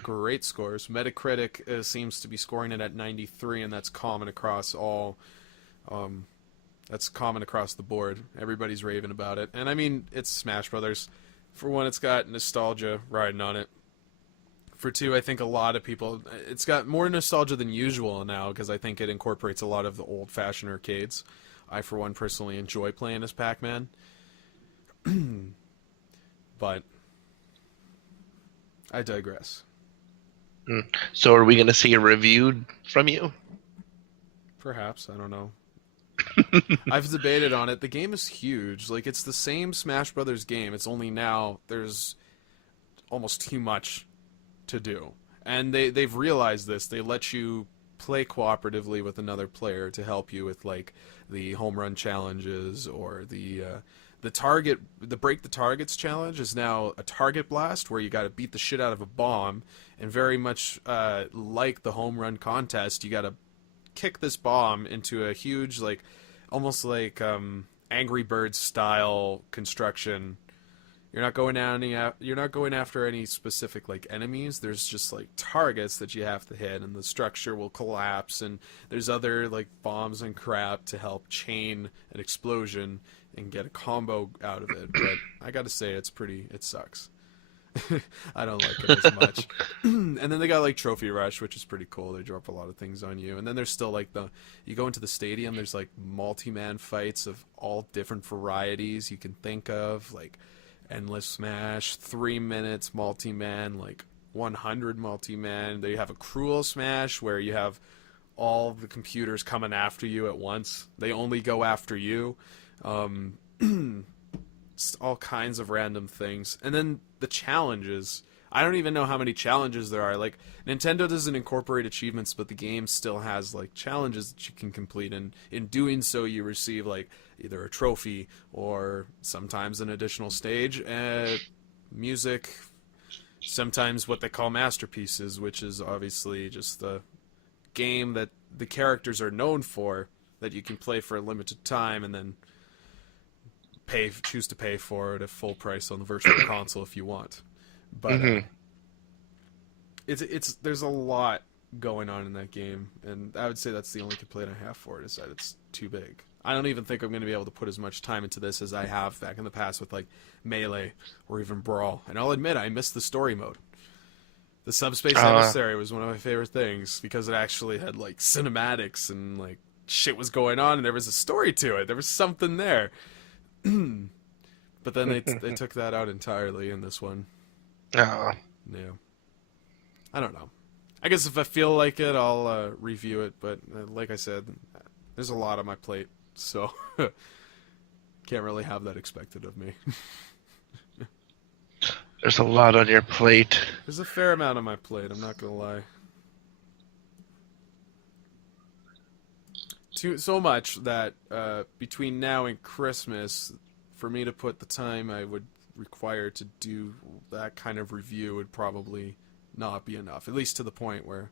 great scores. Metacritic seems to be scoring it at 93, and that's common across all. That's common across the board. Everybody's raving about it, and I mean, it's Smash Brothers. For one, it's got nostalgia riding on it. For 2, I think a lot of people, it's got more nostalgia than usual now, because I think it incorporates a lot of the old-fashioned arcades. I, for one, personally enjoy playing as Pac-Man. But I digress. So are we going to see a review from you? Perhaps, I don't know. I've debated on it. The game is huge. Like, it's the same Smash Brothers game. It's only now there's almost too much to do. And they've realized this. They let you play cooperatively with another player to help you with, like, the home run challenges, or the break the targets challenge is now a target blast where you got to beat the shit out of a bomb, and very much like the home run contest, you got to kick this bomb into a huge, like, almost like Angry Birds style construction. You're not going after any specific, like, enemies. There's just, like, targets that you have to hit, and the structure will collapse, and there's other, like, bombs and crap to help chain an explosion and get a combo out of it. But I gotta say, it sucks. I don't like it as much. And then they got, like, Trophy Rush, which is pretty cool. They drop a lot of things on you. And then there's still, like, you go into the stadium, there's, like, multi-man fights of all different varieties you can think of, like Endless Smash, 3 minutes multi-man, like 100 multi-man. They have a Cruel Smash where you have all the computers coming after you at once. They only go after you. All kinds of random things. And then the challenges I don't even know how many challenges there are. Like, Nintendo doesn't incorporate achievements, but the game still has, like, challenges that you can complete, and in doing so you receive, like, either a trophy or sometimes an additional stage, music, sometimes what they call masterpieces, which is obviously just the game that the characters are known for, that you can play for a limited time and then choose to pay for it at full price on the virtual console if you want. But it's there's a lot going on in that game, and I would say that's the only complaint I have for it, is that it's too big. I don't even think I'm going to be able to put as much time into this as I have back in the past with, like, Melee or even Brawl. And I'll admit, I missed the story mode. The Subspace Emissary was one of my favorite things, because it actually had, like, cinematics and, like, shit was going on, and there was a story to it. There was something there. But then they took that out entirely in this one. Oh. Yeah. I don't know. I guess if I feel like it, I'll review it. But like I said, there's a lot on my plate, so can't really have that expected of me. There's a lot on your plate. There's a fair amount on my plate, I'm not gonna lie. So much that between now and Christmas, for me to put the time I would require to do that kind of review would probably not be enough. At least to the point where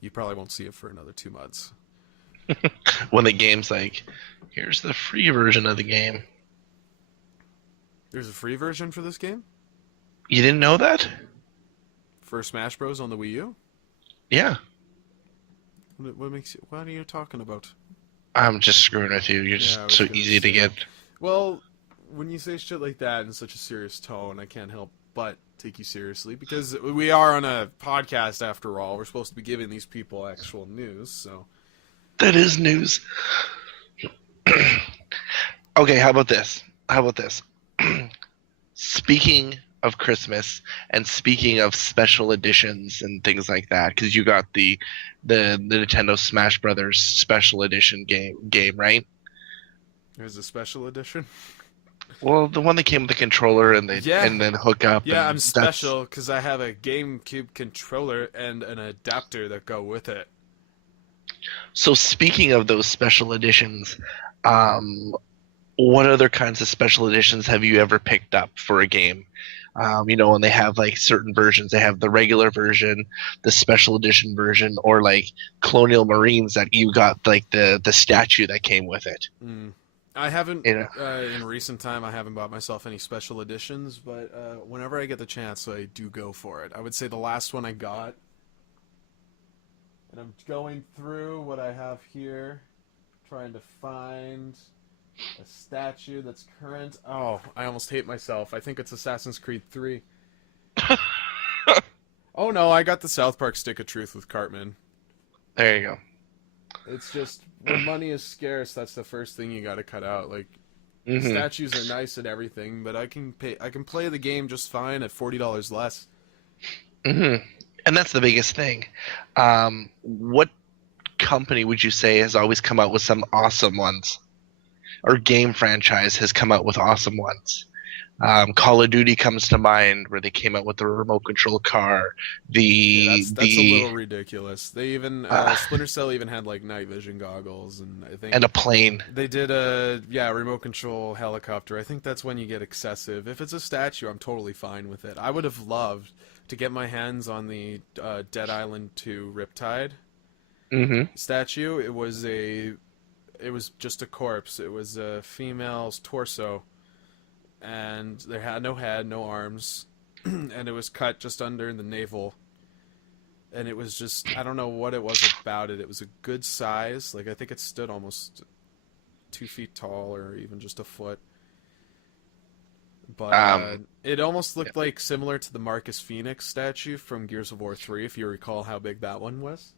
you probably won't see it for another 2 months. When the game's like, here's the free version of the game. There's a free version for this game? You didn't know that? For Smash Bros. On the Wii U? Yeah. What makes you... What are you talking about? I'm just screwing with you. You're just so easy to get. Well, when you say shit like that in such a serious tone, I can't help but take you seriously, because we are on a podcast after all. We're supposed to be giving these people actual news, so... That is news. Okay, how about this? Speaking of Christmas and speaking of special editions and things like that, because you got the Nintendo Smash Brothers special edition game, right? There's a special edition? Well, the one that came with the controller and then hook up. Yeah, I'm special because I have a GameCube controller and an adapter that go with it. So speaking of those special editions, what other kinds of special editions have you ever picked up for a game? And they have like certain versions. They have the regular version, the special edition version, or like Colonial Marines that you got like the statue that came with it. I haven't, in recent time, I haven't bought myself any special editions, but whenever I get the chance, I do go for it. I would say the last one I got, and I'm going through what I have here, trying to find a statue that's current. Oh, I almost hate myself. I think it's Assassin's Creed 3. Oh no, I got the South Park Stick of Truth with Cartman. There you go. It's just, when money is scarce, that's the first thing you gotta cut out. Like, statues are nice and everything, but I can play the game just fine at $40 less. And that's the biggest thing. What company would you say has always come out with some awesome ones? Or game franchise has come out with awesome ones? Call of Duty comes to mind, where they came out with the remote control car. That's a little ridiculous. They even Splinter Cell even had like night vision goggles, and I think a plane. They did a remote control helicopter. I think that's when you get excessive. If it's a statue, I'm totally fine with it. I would have loved to get my hands on the Dead Island 2 Riptide statue. It was just a corpse. It was a female's torso, and there had no head, no arms, and it was cut just under the navel. And it was just, I don't know what it was about it. It was a good size. Like, I think it stood almost 2 feet tall, or even just a foot. But it almost looked like similar to the Marcus Phoenix statue from Gears of War 3, if you recall how big that one was.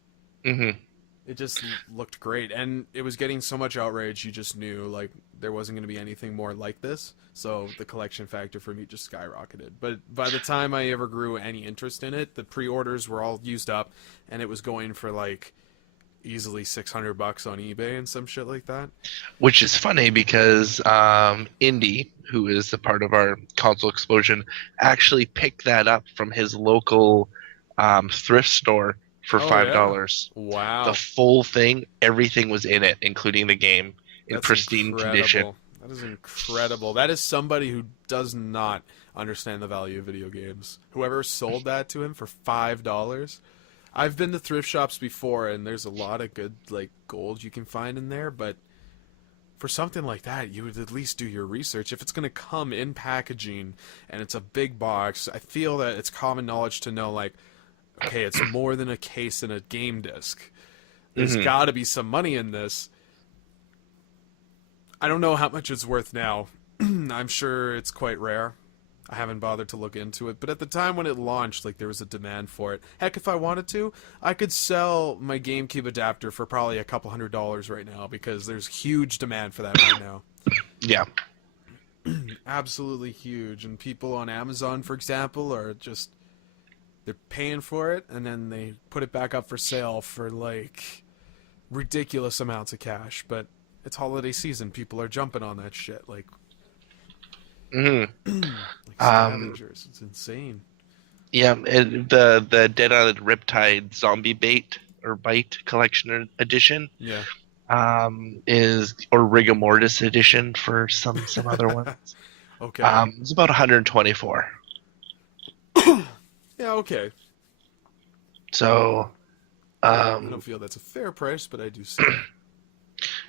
It just looked great, and it was getting so much outrage, you just knew, like, there wasn't going to be anything more like this, so the collection factor for me just skyrocketed. But by the time I ever grew any interest in it, the pre-orders were all used up, and it was going for, like, easily $600 on eBay and some shit like that. Which is funny because Indy, who is a part of our console explosion, actually picked that up from his local thrift store for Oh yeah. $5. The Wow. full thing, everything was in it, including the game, in That's pristine condition. incredible. That is incredible. That is somebody who does not understand the value of video games. Whoever sold that to him for $5. I've been to thrift shops before, and there's a lot of good like gold you can find in there, but for something like that, you would at least do your research. If it's going to come in packaging and it's a big box, I feel that it's common knowledge to know, like, okay, it's more than a case and a game disc. There's got to be some money in this. I don't know how much it's worth now. I'm sure it's quite rare. I haven't bothered to look into it, but at the time when it launched, like, there was a demand for it. Heck, if I wanted to, I could sell my GameCube adapter for probably a couple $100 right now because there's huge demand for that right now. Yeah. Absolutely huge. And people on Amazon, for example, are just, they're paying for it and then they put it back up for sale for like ridiculous amounts of cash. But it's holiday season. People are jumping on that shit. Like Mhm. like scavengers. It's insane. Yeah, the Dead Island Riptide Zombie Bite Collection Edition Yeah. is, or Rigor Mortis Edition for some other ones. Okay. It's about 124. Yeah, okay. So, I don't feel that's a fair price, but I do see it.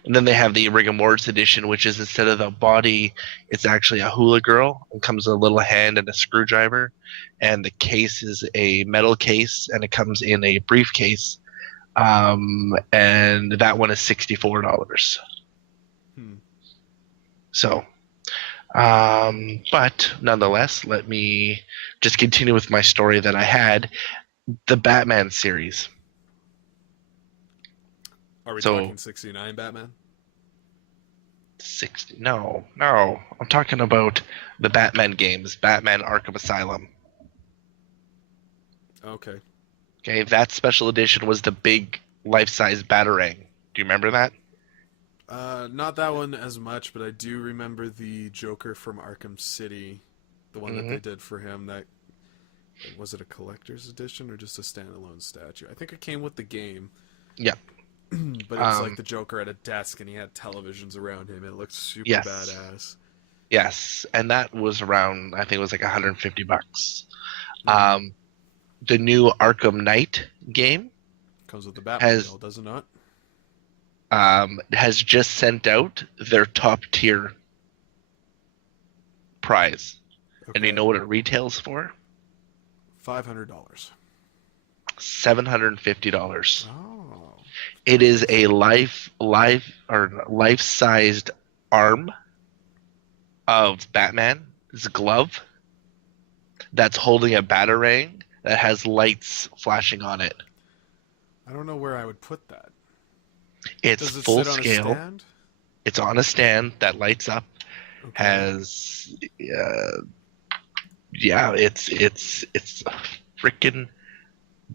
and then they have the Rigor Mortis Edition, which is instead of the body, it's actually a hula girl. It comes with a little hand and a screwdriver, and the case is a metal case, and it comes in a briefcase. And that one is $64. Hmm. So, but nonetheless, let me just continue with my story that I had. The Batman series. Are we So- talking 69 Batman? 60? No. I'm talking about the Batman games, Batman Arkham Asylum. Okay. Okay, that special edition was the big life-size Batarang. Do you remember that? Not that one as much, but I do remember the Joker from Arkham City, the one that they did for him. That was it a collector's edition or just a standalone statue? I think it came with the game. Yeah. But it was like the Joker at a desk and he had televisions around him. It looked super Yes. badass. Yes, and that was around, I think it was like $150. Mhm. The new Arkham Knight game Comes with the Batman, has- does it not? has just sent out their top tier prize. And you know what it retails for? $500. $750. Oh. It is a life-sized arm of Batman's glove that's holding a Batarang that has lights flashing on it. I don't know where I would put that. It's Does it full sit on scale. a stand? It's on a stand that lights up. Okay. Has yeah, it's freaking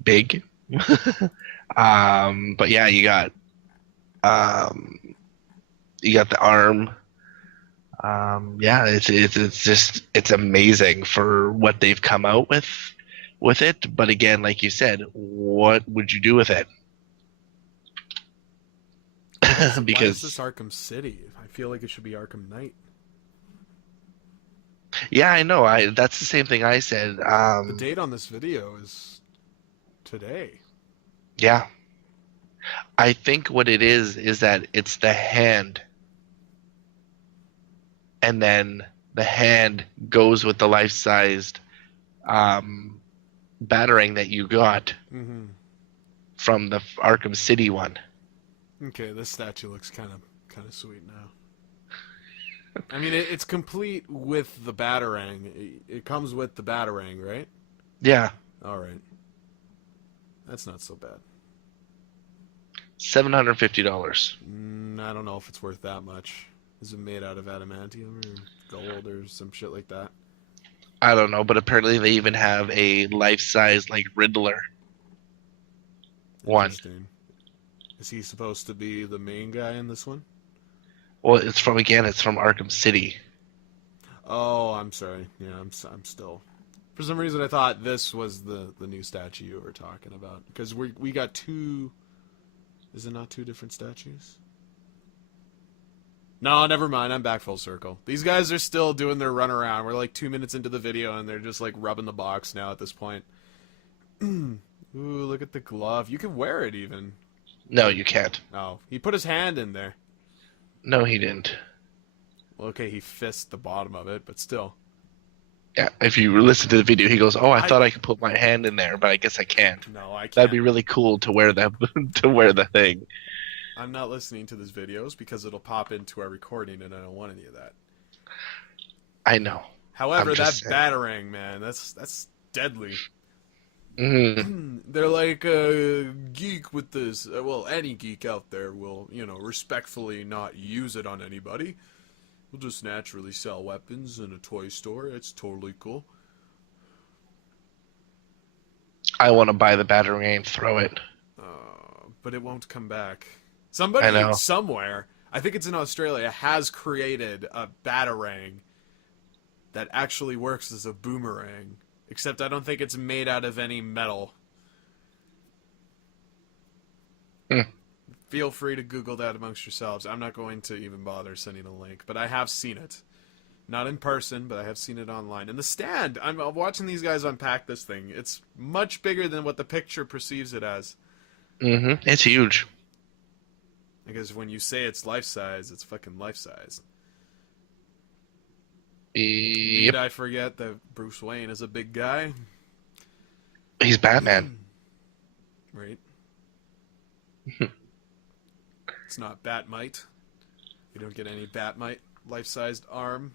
big. But yeah, you got the arm. Yeah, it's amazing for what they've come out with it. But again, like you said, what would you do with it? Why is Because this Arkham City? I feel like it should be Arkham Knight. yeah, I know. That's the same thing I said. The date on this video is today. Yeah. I think what it is that it's the hand. And then the hand goes with the life-sized Batarang that you got Mm-hmm. from the Arkham City one. Okay, this statue looks kind of sweet now. I mean, it's complete with the Batarang. It comes with the Batarang, right? Yeah. All right. That's not so bad. $750. I don't know if it's worth that much. Is it made out of adamantium or gold or some shit like that? I don't know, but apparently they even have a life-size like Riddler one. Interesting. Is he supposed to be the main guy in this one? Well, it's from Arkham City. Oh, I'm sorry. Yeah, I'm still. For some reason, I thought this was the new statue you were talking about, because we got two. Is it not two different statues? No, never mind. I'm back full circle. These guys are still doing their run around. We're like 2 minutes into the video, and they're just like rubbing the box now at this point. Ooh, look at the glove. You can wear it even. No, you can't. Oh, he put his hand in there. No, he didn't. Well, okay, he fisted the bottom of it, but still. Yeah, if you listen to the video, he goes, "Oh, I thought I could put my hand in there, but I guess I can't." No, I can't. That'd be really cool to wear that to wear the thing. I'm not listening to these videos because it'll pop into our recording, and I don't want any of that. I know. However, that batarang, man, that's deadly. Mm-hmm. They're like a geek with this. Well, any geek out there will, respectfully not use it on anybody. We'll just naturally sell weapons in a toy store. It's totally cool. I want to buy the batarang and throw it. But it won't come back. Somebody I know. somewhere, I think it's in Australia, has created a batarang that actually works as a boomerang. Except I don't think it's made out of any metal. Feel free to Google that amongst yourselves. I'm not going to even bother sending a link, but I have seen it. Not in person, but I have seen it online. And the stand, I'm watching these guys unpack this thing. It's much bigger than what the picture perceives it as. Mm-hmm. It's huge. Because when you say it's life-size, it's fucking life-size. Yep. Did I forget that Bruce Wayne is a big guy? He's Batman. Right. It's not Batmite. You don't get any Batmite life-sized arm.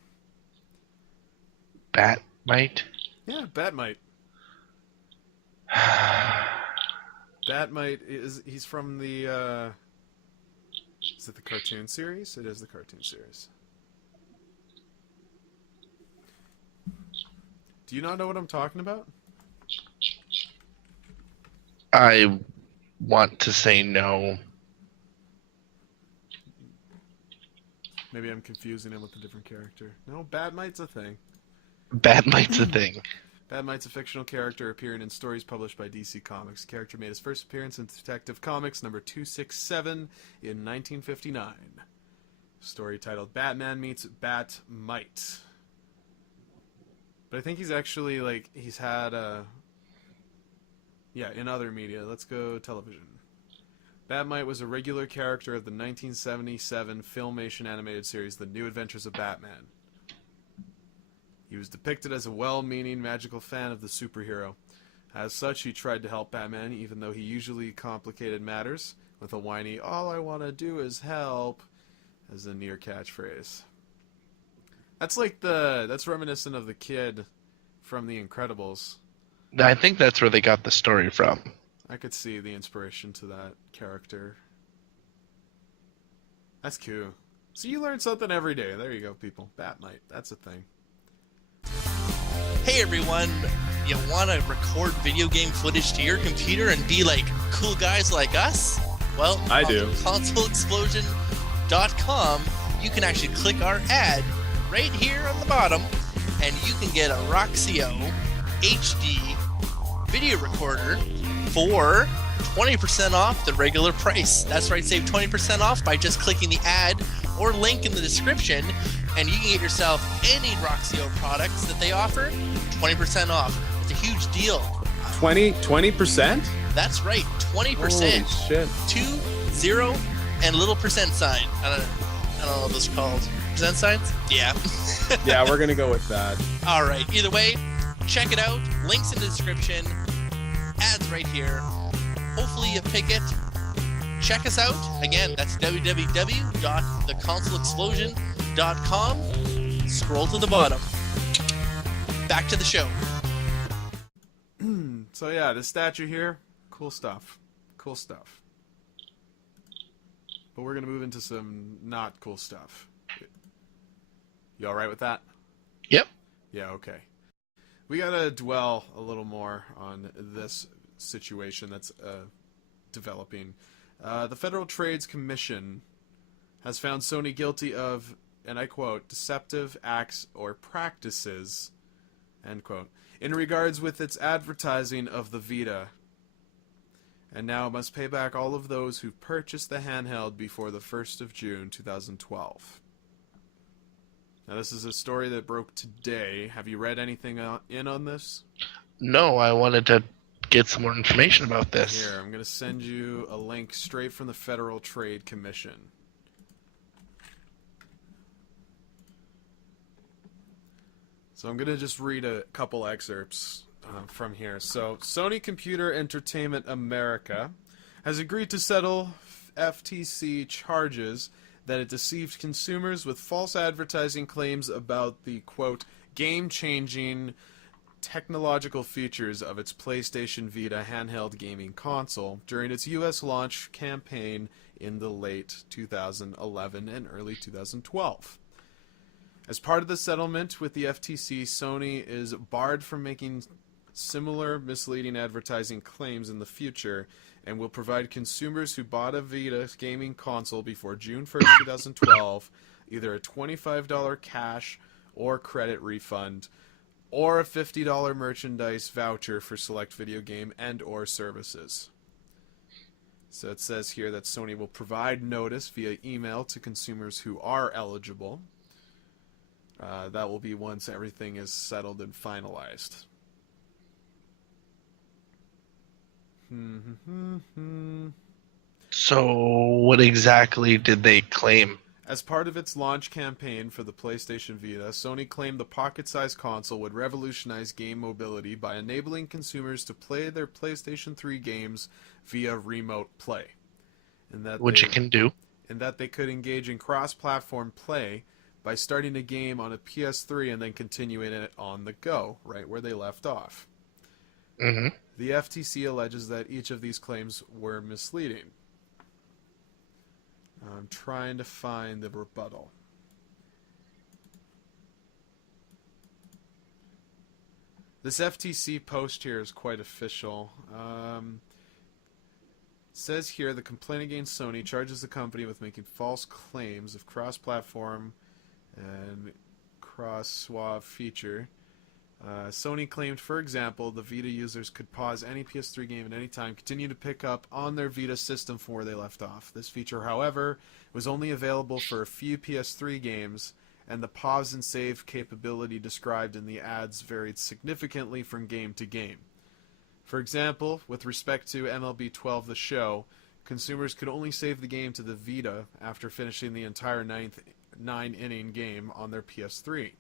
Batmite? Yeah, Batmite. Batmite he's from the is it the cartoon series? It is the cartoon series. Do you not know what I'm talking about? I want to say no. Maybe I'm confusing him with a different character. No, Batmite's a thing. Batmite's a thing. Batmite's a fictional character appearing in stories published by DC Comics. The character made his first appearance in Detective Comics number 267 in 1959. Story titled Batman Meets Batmite. But I think he's actually, he's had, in other media. Let's go television. Batmite was a regular character of the 1977 Filmation animated series, The New Adventures of Batman. He was depicted as a well-meaning, magical fan of the superhero. As such, he tried to help Batman, even though he usually complicated matters, with a whiny, "all I want to do is help," as a near catchphrase. That's reminiscent of the kid from The Incredibles. I think that's where they got the story from. I could see the inspiration to that character. That's cool. So you learn something every day. There you go, people. Batmite. That's a thing. Hey everyone, you want to record video game footage to your computer and be like cool guys like us? Well, I do. On ConsoleXplosion.com, you can actually click our ad right here on the bottom, and you can get a Roxio HD video recorder for 20% off the regular price. That's right, save 20% off by just clicking the ad or link in the description, and you can get yourself any Roxio products that they offer 20% off. It's a huge deal. 20%? That's right, 20%. Holy shit. 20 and little percent sign. I don't know what those are called. Percent signs? Yeah. Yeah, we're gonna go with that. All right. Either way, check it out. Links in the description. Ads right here. Hopefully you pick it. Check us out. Again, that's www.theconsoleexplosion.com. Scroll to the bottom. Back to the show. So yeah, this statue here, cool stuff. Cool stuff. But we're gonna move into some not cool stuff. You alright with that? Yep. Yeah, okay. We gotta dwell a little more on this situation that's developing. The Federal Trades Commission has found Sony guilty of, and I quote, deceptive acts or practices, end quote, in regards with its advertising of the Vita, and now it must pay back all of those who purchased the handheld before the 1st of June 2012. Now, this is a story that broke today. Have you read anything in on this? No, I wanted to get some more information about this. Here, I'm going to send you a link straight from the Federal Trade Commission. So I'm going to just read a couple excerpts from here. So, Sony Computer Entertainment America has agreed to settle FTC charges that it deceived consumers with false advertising claims about the, quote, game-changing technological features of its PlayStation Vita handheld gaming console during its U.S. launch campaign in the late 2011 and early 2012. As part of the settlement with the FTC, Sony is barred from making similar misleading advertising claims in the future and will provide consumers who bought a Vita gaming console before June 1st, 2012, either a $25 cash or credit refund, or a $50 merchandise voucher for select video game and or services. So it says here that Sony will provide notice via email to consumers who are eligible. That will be once everything is settled and finalized. So, what exactly did they claim? As part of its launch campaign for the PlayStation Vita, Sony claimed the pocket-sized console would revolutionize game mobility by enabling consumers to play their PlayStation 3 games via remote play. Which it can do. And that they could engage in cross-platform play by starting a game on a PS3 and then continuing it on the go, right where they left off. Mm-hmm. The FTC alleges that each of these claims were misleading. I'm trying to find the rebuttal. This FTC post here is quite official. It says here the complaint against Sony charges the company with making false claims of cross-platform and cross-swap feature. Sony claimed, for example, the Vita users could pause any PS3 game at any time, continue to pick up on their Vita system from where they left off. This feature, however, was only available for a few PS3 games, and the pause and save capability described in the ads varied significantly from game to game. For example, with respect to MLB 12 The Show, consumers could only save the game to the Vita after finishing the entire nine-inning game on their PS3.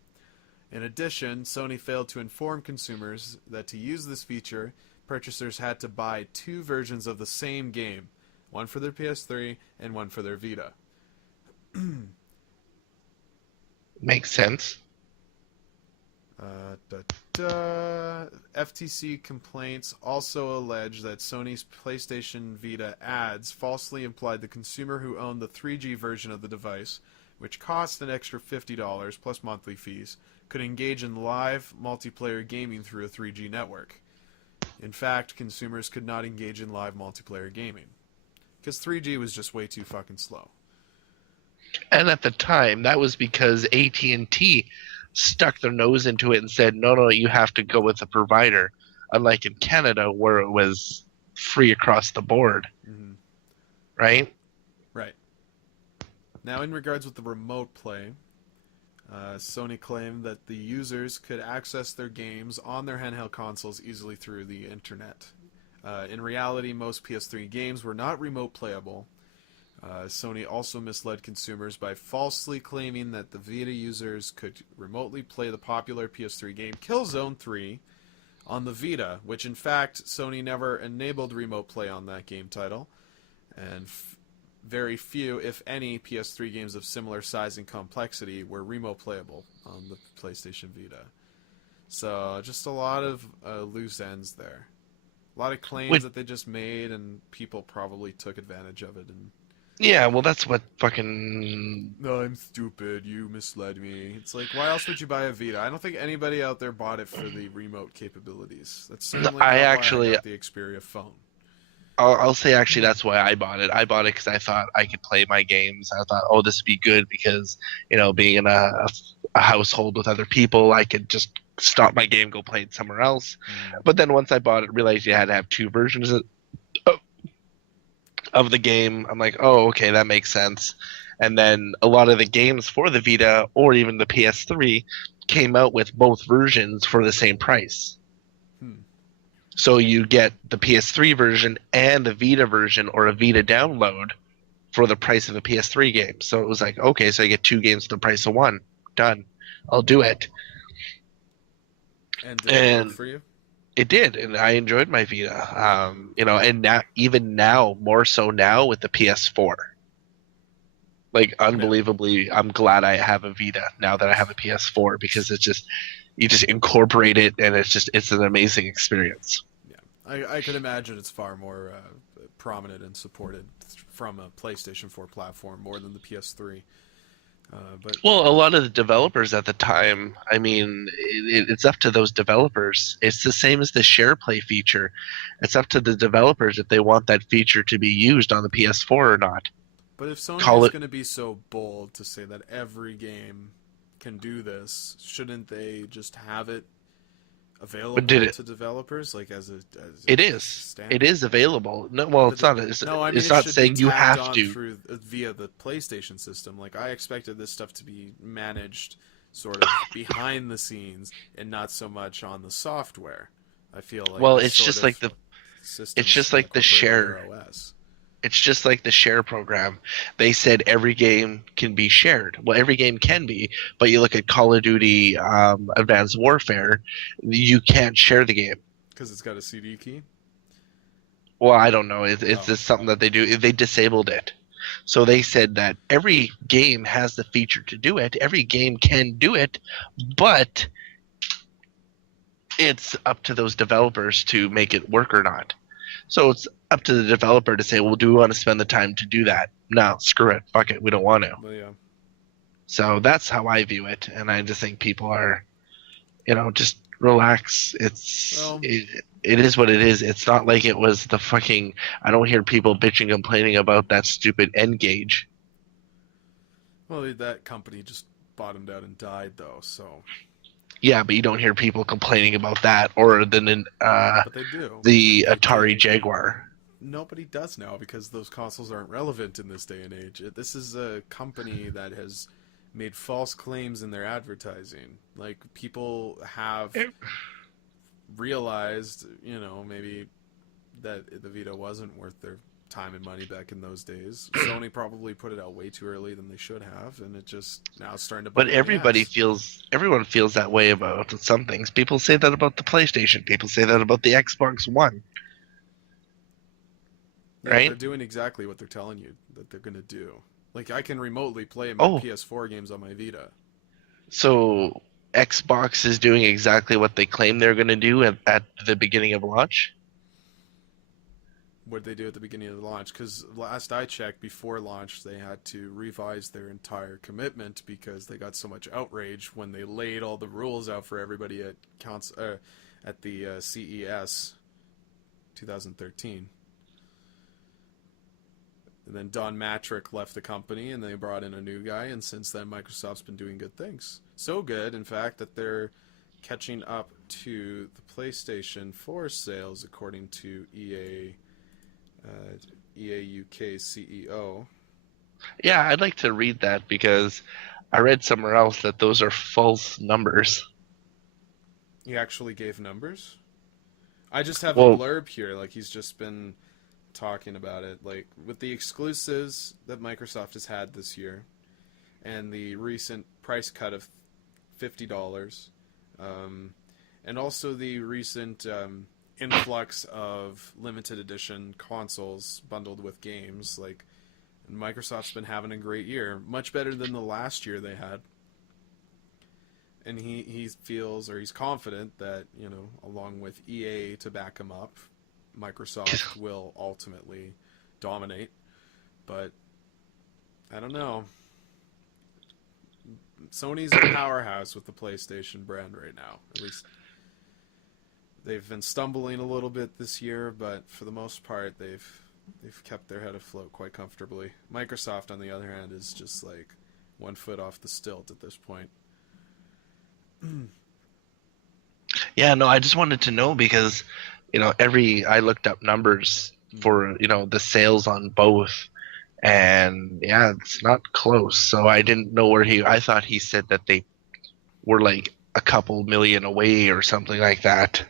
In addition, Sony failed to inform consumers that to use this feature, purchasers had to buy two versions of the same game, one for their PS3 and one for their Vita. Makes sense. FTC complaints also allege that Sony's PlayStation Vita ads falsely implied the consumer who owned the 3G version of the device, which cost an extra $50 plus monthly fees, could engage in live multiplayer gaming through a 3G network. In fact, consumers could not engage in live multiplayer gaming, because 3G was just way too fucking slow. And at the time, that was because AT&T stuck their nose into it and said, no, you have to go with a provider. Unlike in Canada, where it was free across the board. Mm-hmm. Right? Right. Now, in regards with the remote play, Sony claimed that the users could access their games on their handheld consoles easily through the internet. In reality, most PS3 games were not remote playable. Sony also misled consumers by falsely claiming that the Vita users could remotely play the popular PS3 game Killzone 3 on the Vita, which in fact Sony never enabled remote play on that game title, and very few, if any, PS3 games of similar size and complexity were remote playable on the PlayStation Vita. So just a lot of loose ends there. A lot of claims that they just made, and people probably took advantage of it. And yeah, well, that's what fucking... No, I'm stupid. You misled me. It's like, why else would you buy a Vita? I don't think anybody out there bought it for the remote capabilities. That's certainly not why I got the Xperia phone. I'll say actually that's why I bought it. I bought it because I thought I could play my games. I thought, oh, this would be good because, being in a household with other people, I could just stop my game, go play it somewhere else. But then once I bought it, realized you had to have two versions of the game. I'm like, oh, okay, that makes sense. And then a lot of the games for the Vita or even the PS3 came out with both versions for the same price. So you get the PS3 version and the Vita version or a Vita download for the price of a PS3 game. So it was like, okay, so I get two games for the price of one. Done. I'll do it. And did it work for you? It did, and I enjoyed my Vita. And now, even now, more so now with the PS4. Like, unbelievably, I'm glad I have a Vita now that I have a PS4 because it's just, you just incorporate it, and it's an amazing experience. Yeah, I could imagine it's far more prominent and supported from a PlayStation 4 platform more than the PS3. Well, a lot of the developers at the time, I mean, it's up to those developers. It's the same as the share play feature. It's up to the developers if they want that feature to be used on the PS4 or not. But if Sony is going to be so bold to say that every game can do this, shouldn't they just have it available to developers, like as it is standard? It is available. No, well, it's not. It's not saying you have to via the PlayStation system. Like, I expected this stuff to be managed sort of behind the scenes and not so much on the software. I feel like it's just like the share. OS. It's just like the share program. They said every game can be shared. Well, every game can be, but you look at Call of Duty Advanced Warfare, you can't share the game. Because it's got a CD key? Well, I don't know. It's just something that they do. They disabled it. So they said that every game has the feature to do it. Every game can do it, but it's up to those developers to make it work or not. So it's up to the developer to say, well, do we want to spend the time to do that? No, screw it. Fuck it. We don't want to. Well, yeah. So that's how I view it. And I just think people are, just relax. It is what it is. It's not like it was the fucking, I don't hear people bitching, complaining about that stupid N-Gage. Well, that company just bottomed out and died, though, so... Yeah, but you don't hear people complaining about that or but they do. The Atari Jaguar. Nobody does now because those consoles aren't relevant in this day and age. This is a company that has made false claims in their advertising. Like, people have realized, maybe that the Vita wasn't worth their time and money back in those days. Sony probably put it out way too early than they should have, and it just now it's starting to. But everyone feels that way about some things. People say that about the PlayStation. People say that about the Xbox One. Yeah, right? They're doing exactly what they're telling you that they're going to do. Like, I can remotely play my PS4 games on my Vita. So Xbox is doing exactly what they claim they're going to do at the beginning of launch? What did they do at the beginning of the launch? Because last I checked, before launch, they had to revise their entire commitment because they got so much outrage when they laid all the rules out for everybody at the CES 2013. And then Don Matrick left the company, and they brought in a new guy, and since then Microsoft's been doing good things. So good, in fact, that they're catching up to the PlayStation 4 sales, according to EA UK CEO. Yeah, I'd like to read that because I read somewhere else that those are false numbers. He actually gave numbers? I just have a blurb here, like he's just been talking about it, like with the exclusives that Microsoft has had this year and the recent price cut of $50, and also the recent influx of limited edition consoles bundled with games. Like, Microsoft's been having a great year, much better than the last year they had. And he feels, or he's confident that, along with EA to back him up, Microsoft will ultimately dominate. But I don't know. Sony's a powerhouse with the PlayStation brand right now. At least they've been stumbling a little bit this year, but for the most part, they've kept their head afloat quite comfortably. Microsoft, on the other hand, is just like one foot off the stilt at this point. Yeah, no, I just wanted to know because, I looked up numbers for, the sales on both, and yeah, it's not close. So I didn't know I thought he said that they were like a couple million away or something like that.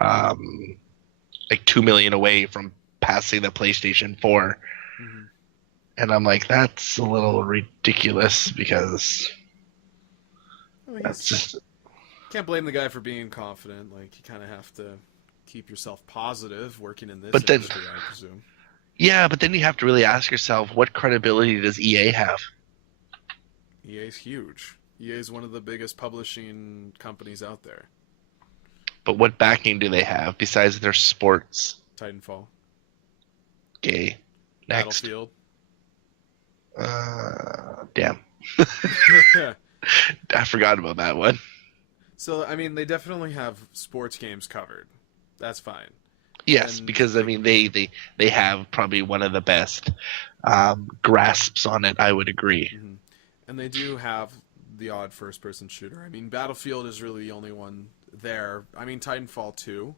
Like 2 million away from passing the PlayStation 4. Mm-hmm. And I'm like, that's a little ridiculous because that's just... Can't blame the guy for being confident. Like, you kind of have to keep yourself positive working in this But then, industry, I presume. Yeah, but then you have to really ask yourself, what credibility does EA have? EA's huge. EA is one of the biggest publishing companies out there. But what backing do they have besides their sports? Titanfall. Okay. Next. Battlefield. Damn. I forgot about that one. So, I mean, they definitely have sports games covered. That's fine. Yes, And because, I mean, they have probably one of the best grasps on it, I would agree. Mm-hmm. And they do have the odd first-person shooter. I mean, Battlefield is really the only one there. I mean, Titanfall 2.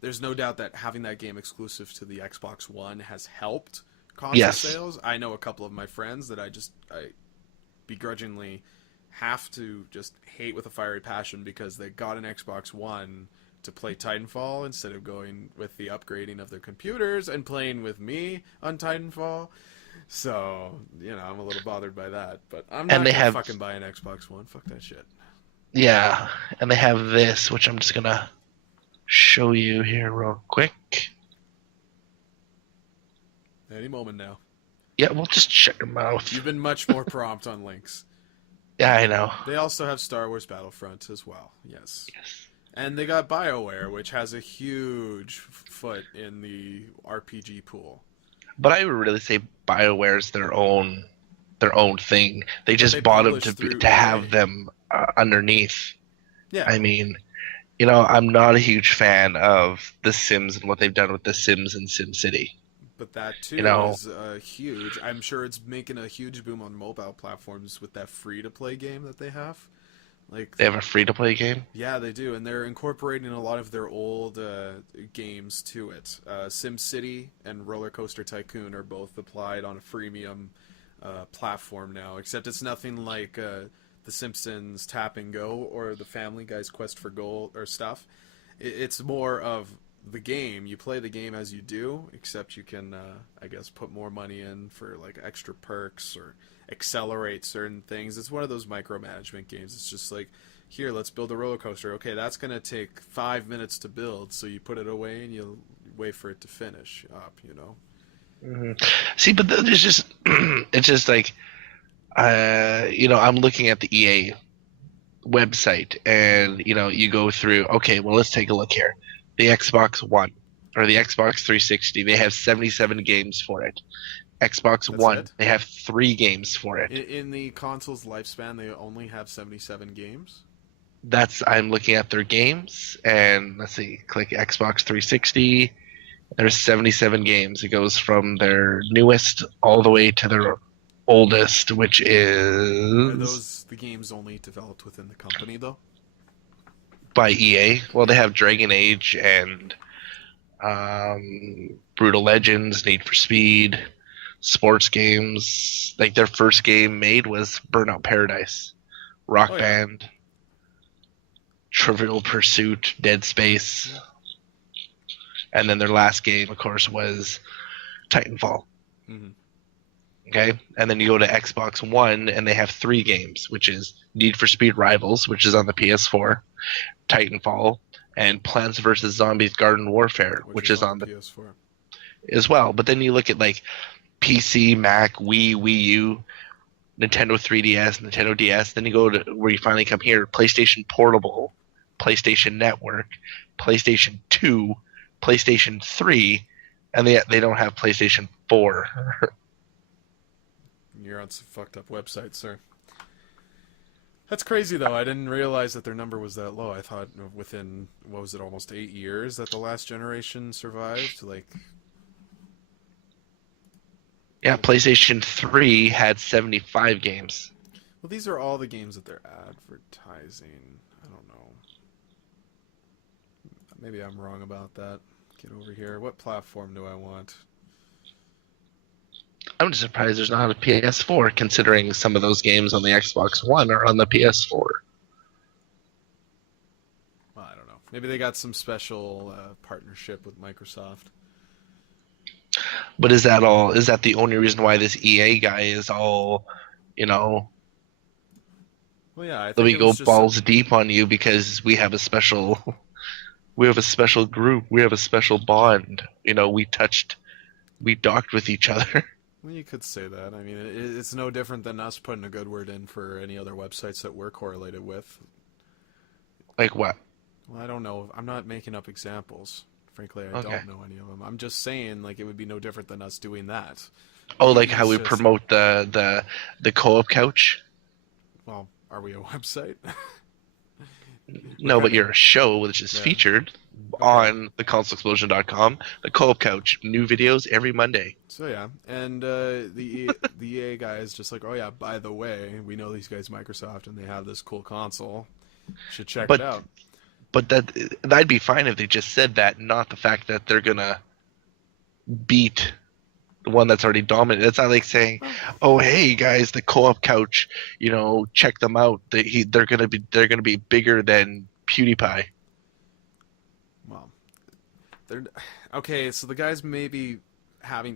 There's no doubt that having that game exclusive to the Xbox One has helped console sales. I know a couple of my friends that I begrudgingly have to just hate with a fiery passion because they got an Xbox One to play Titanfall instead of going with the upgrading of their computers and playing with me on Titanfall. So, I'm a little bothered by that. But I'm not going to fucking buy an Xbox One. Fuck that shit. Yeah, and they have this, which I'm just going to show you here real quick. Any moment now. Yeah, we'll just shut your mouth. You've been much more prompt on links. Yeah, I know. They also have Star Wars Battlefront as well. Yes. And they got BioWare, which has a huge foot in the RPG pool. But I would really say BioWare's their own thing. They just bought them to have them underneath. Yeah. I mean, I'm not a huge fan of The Sims and what they've done with The Sims and SimCity. But that too is huge. I'm sure it's making a huge boom on mobile platforms with that free-to-play game that they have. Like they have a free-to-play game? Yeah, they do, and they're incorporating a lot of their old games to it. SimCity and Roller Coaster Tycoon are both applied on a freemium platform now, except it's nothing like The Simpsons Tap and Go or the Family Guy's Quest for Gold or stuff. It's more of the game. You play the game as you do, except you can, I guess, put more money in for like extra perks or accelerate certain things. It's one of those micromanagement games. It's just like, here, let's build a roller coaster. Okay, that's going to take 5 minutes to build, so you put it away and you wait for it to finish up, Mm-hmm. See, but there's just, it's just like, I'm looking at the EA website and, you go through, okay, well, let's take a look here. The Xbox One or the Xbox 360, they have 77 games for it. Xbox One, they have 3 games for it. In the console's lifespan, they only have 77 games? I'm looking at their games, and let's see, click Xbox 360. There's 77 games. It goes from their newest all the way to their oldest, which is... Are those the games only developed within the company, though? By EA. Well, they have Dragon Age and Brutal Legends, Need for Speed, sports games. Like their first game made was Burnout Paradise, Rock Band, Trivial Pursuit, Dead Space, and then their last game, of course, was Titanfall. Mm-hmm. Okay, and then you go to Xbox One, and they have 3 games, which is Need for Speed Rivals, which is on the PS4, Titanfall, and Plants vs. Zombies Garden Warfare, which is on the PS4 as well. But then you look at like PC, Mac, Wii, Wii U, Nintendo 3DS, Nintendo DS. Then you go to where you finally come here: PlayStation Portable, PlayStation Network, PlayStation 2, PlayStation 3, and they don't have PlayStation 4. You're on some fucked up website, sir. That's crazy, though. I didn't realize that their number was that low. I thought within, what was it, almost 8 years that the last generation survived? Like, Yeah, PlayStation 3 had 75 games. well, these are all the games that they're advertising. I don't know. Maybe I'm wrong about that. Get over here. What platform do I want? I'm just surprised there's not a PS4, considering some of those games on the Xbox One are on the PS4. Well, I don't know. Maybe they got some special partnership with Microsoft. But is that all? Is that the only reason why this EA guy is all, you know, Well, yeah, I that think we it go was just balls deep on you because we have a special, we have a special group, we have a special bond. You know, we docked with each other. Well, you could say that. I mean, it's no different than us putting a good word in for any other websites that we're correlated with. Like what? Well, I don't know. I'm not making up examples. Frankly, I Okay. don't know any of them. I'm just saying, like, it would be no different than us doing that. Oh, like how It's we just- promote the co-op couch? Well, are we a website? No, but you're a show which is Yeah. featured Okay. on theconsolexplosion.com. The co-op couch, new videos every Monday. So yeah, and the EA guy is just like, oh yeah, by the way, we know these guys Microsoft and they have this cool console. Should check But- it out. But that'd be fine if they just said that, not the fact that they're gonna beat the one that's already dominant. It's not like saying, "Oh, hey guys, the co-op couch, you know, check them out. They're gonna be bigger than PewDiePie." Well, they're okay. So the guy's maybe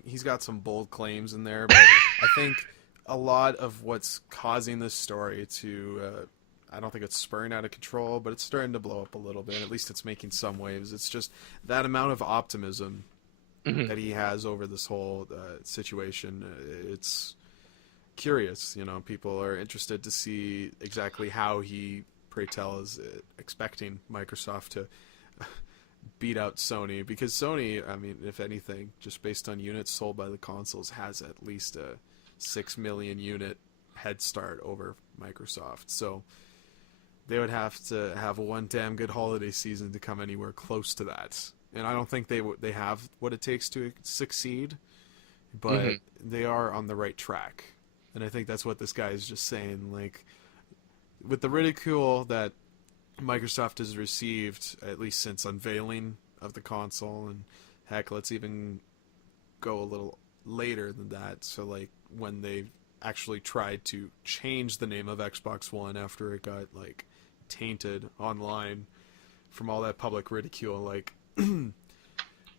he's got some bold claims in there, but I think a lot of what's causing this story to I don't think it's spurring out of control, but it's starting to blow up a little bit. At least it's making some waves. It's just that amount of optimism Mhm. that he has over this whole situation. It's curious, you know. People are interested to see exactly how he, pray tell, is expecting Microsoft to beat out Sony, because Sony, I mean, if anything, just based on units sold by the consoles, has at least a 6 million unit head start over Microsoft. So they would have to have one damn good holiday season to come anywhere close to that. And I don't think they have what it takes to succeed, but they are on the right track. And I think that's what this guy is just saying. Like, with the ridicule that Microsoft has received, at least since unveiling of the console, and heck, let's even go a little later than that. So, like, when they actually tried to change the name of Xbox One after it got, like, tainted online from all that public ridicule, like,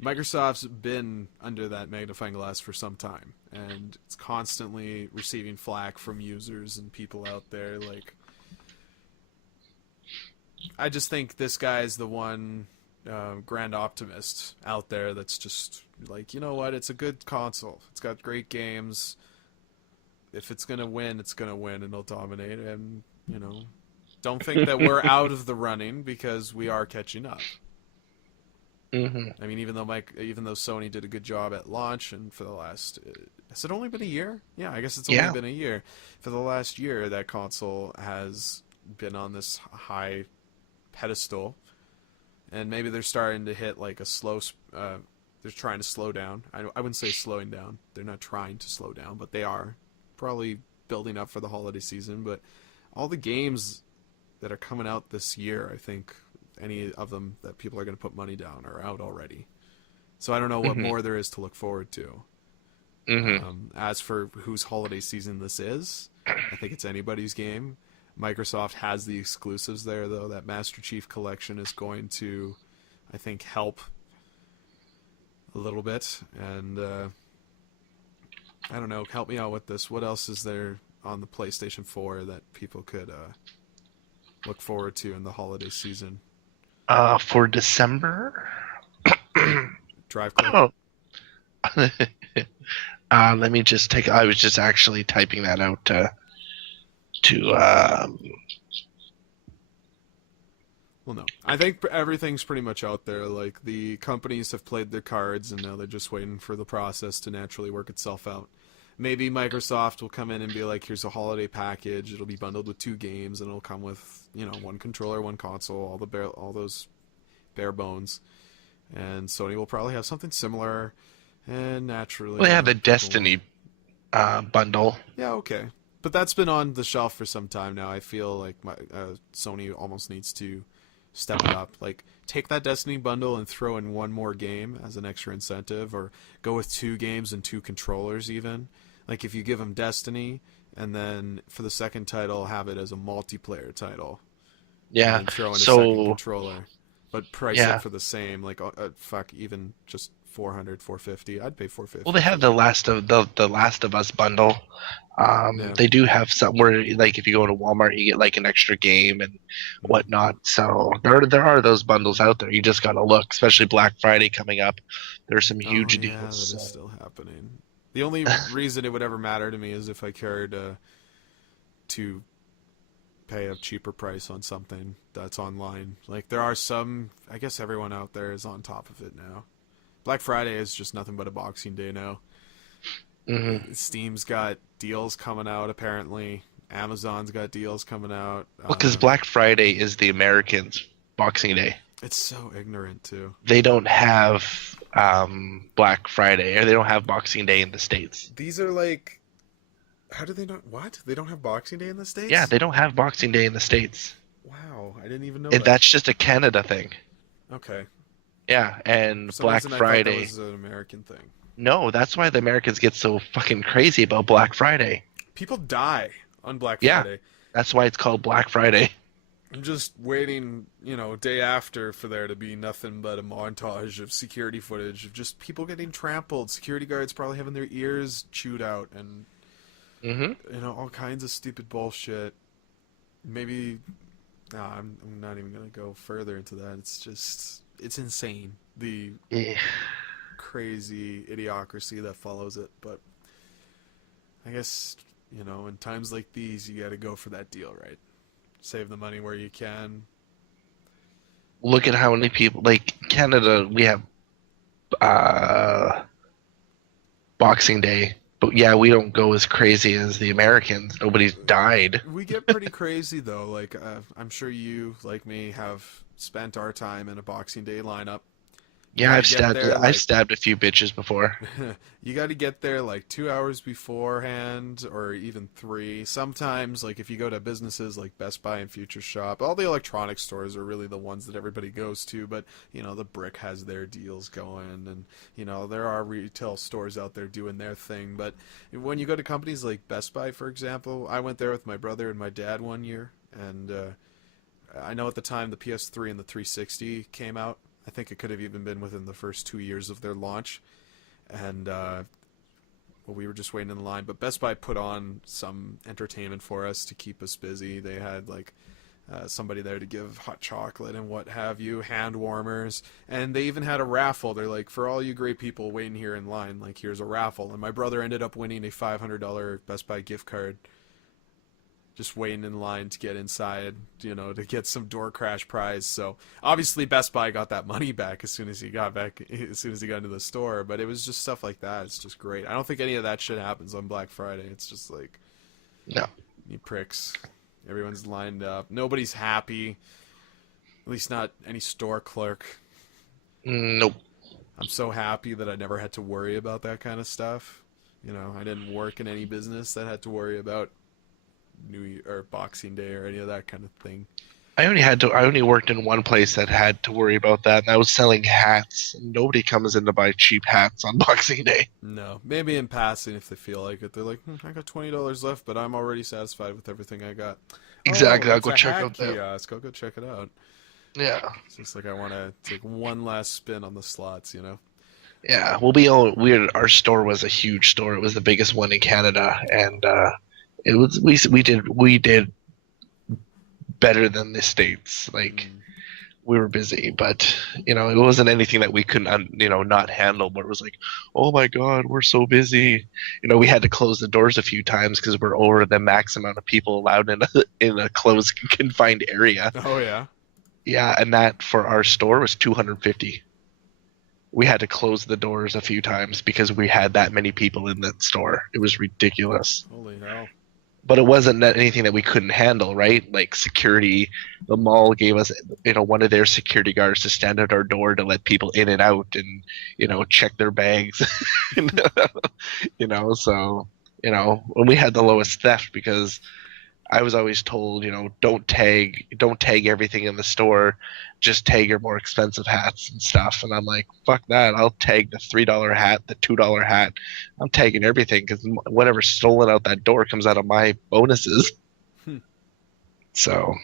Microsoft's been under that magnifying glass for some time, and it's constantly receiving flack from users and people out there. Like, I just think this guy's the one grand optimist out there that's just like, you know what, it's a good console. It's got great games. If it's going to win, it's going to win, and it'll dominate. And, you know, don't think that we're out of the running, because we are catching up. Mm-hmm. I mean, even though Sony did a good job at launch, and for the last, has it only been a year? Yeah, I guess it's only been a year. For the last year, that console has been on this high pedestal, and maybe they're starting to hit like a slow. They're trying to slow down. I wouldn't say slowing down. They're not trying to slow down, but they are probably building up for the holiday season. But all the games that are coming out this year, I think any of them that people are going to put money down are out already. So I don't know what more there is to look forward to. As for whose holiday season this is, I think it's anybody's game. Microsoft has the exclusives there, though. That Master Chief Collection is going to, I think, help a little bit. And I don't know, help me out with this. What else is there on the PlayStation 4 that people could look forward to in the holiday season? For December? Drive Club. Oh. Let me just take. I was just actually typing that out to Well, no. I think everything's pretty much out there. Like, the companies have played their cards, and now they're just waiting for the process to naturally work itself out. maybe Microsoft will come in and be like, here's a holiday package. It'll be bundled with 2 games, and it'll come with, 1 controller, 1 console, all those bare bones. And Sony will probably have something similar, and naturally... Well, they have the Destiny bundle. Yeah, okay. But that's been on the shelf for some time now. I feel like Sony almost needs to step it up. Like, take that Destiny bundle and throw in 1 more game as an extra incentive, or go with 2 games and 2 controllers even. Like, if you give them Destiny, and then for the second title, have it as a multiplayer title. Yeah. And throw in a second controller. But price Yeah. it for the same. Like, even just $400, $450. I'd pay $450. Well, they have the Last of Us bundle. Yeah. They do have some where, like, if you go to Walmart, you get like an extra game and whatnot. So there are those bundles out there. You just gotta look, especially Black Friday coming up. There's some huge Yeah, that deals. is still happening. The only reason it would ever matter to me is if I cared to pay a cheaper price on something that's online. Like, there are some, I guess everyone out there is on top of it now. Black Friday is just nothing but a Boxing Day now. Mm-hmm. Steam's got deals coming out, apparently. Amazon's got deals coming out. Well, because Black Friday is the Americans' Boxing Day. It's so ignorant, too. They don't have Black Friday, or they don't have Boxing Day in the States. These are like... How do they not... What? They don't have Boxing Day in the States? Yeah, they don't have Boxing Day in the States. Wow, I didn't even know And that. that's just a Canada thing. Okay. Yeah, and For some Black reason, I Friday. thought that was an American thing. No, that's why the Americans get so fucking crazy about Black Friday. People die on Black Yeah. Friday. That's why it's called Black Friday. I'm just waiting, day after for there to be nothing but a montage of security footage of just people getting trampled, security guards probably having their ears chewed out, and Mm-hmm. all kinds of stupid bullshit. Maybe, no, I'm not even gonna go further into that. It's insane, the Yeah. crazy idiocracy that follows it. But I guess, in times like these, you got to go for that deal, right? Save the money where you can. Look at how many people, like Canada, we have Boxing Day. But yeah, we don't go as crazy as the Americans. Nobody's died. We get pretty crazy, though. Like, I'm sure you, like me, have spent our time in a Boxing Day lineup. Yeah, You I've get stabbed. there, I've like- stabbed a few bitches before. You got to get there like 2 hours beforehand, or even 3. Sometimes, like, if you go to businesses like Best Buy and Future Shop, all the electronic stores are really the ones that everybody goes to. But the Brick has their deals going, and there are retail stores out there doing their thing. But when you go to companies like Best Buy, for example, I went there with my brother and my dad one year, and I know at the time the PS3 and the 360 came out. I think it could have even been within the first 2 years of their launch. And, we were just waiting in line. But Best Buy put on some entertainment for us to keep us busy. They had, like, somebody there to give hot chocolate and what have you, hand warmers. And they even had a raffle. They're like, for all you great people waiting here in line, like, here's a raffle. And my brother ended up winning a $500 Best Buy gift card. Just waiting in line to get inside, to get some door crash prize. So obviously Best Buy got that money back as soon as he got into the store. But it was just stuff like that. It's just great. I don't think any of that shit happens on Black Friday. It's just like, No. you pricks. Everyone's lined up. Nobody's happy. At least not any store clerk. Nope. I'm so happy that I never had to worry about that kind of stuff. I didn't work in any business that had to worry about New Year or Boxing Day or any of that kind of thing. I only worked in one place that had to worry about that, and I was selling hats. Nobody comes in to buy cheap hats on Boxing Day. No, maybe in passing if they feel like it. They're like, I got $20 left, but I'm already satisfied with everything I got. Exactly, I'll it's go a check hat out that. kiosk. I'll go check it out. Yeah. It's just like I want to take one last spin on the slots, Yeah, our store was a huge store. It was the biggest one in Canada, and it was we did better than the States. Like, we were busy, but it wasn't anything that we couldn't not handle. But it was like, oh my god, we're so busy. We had to close the doors a few times because we're over the max amount of people allowed in a closed confined area. Oh yeah. Yeah, and that for our store was $250. we had to close the doors a few times because we had that many people in that store. It was ridiculous. Holy hell. But it wasn't anything that we couldn't handle, right? Like security, the mall gave us, one of their security guards to stand at our door to let people in and out and, check their bags. So, when we had the lowest theft because I was always told, don't tag everything in the store, just tag your more expensive hats and stuff. And I'm like, fuck that. I'll tag the $3 hat, the $2 hat. I'm tagging everything because whatever's stolen out that door comes out of my bonuses. So,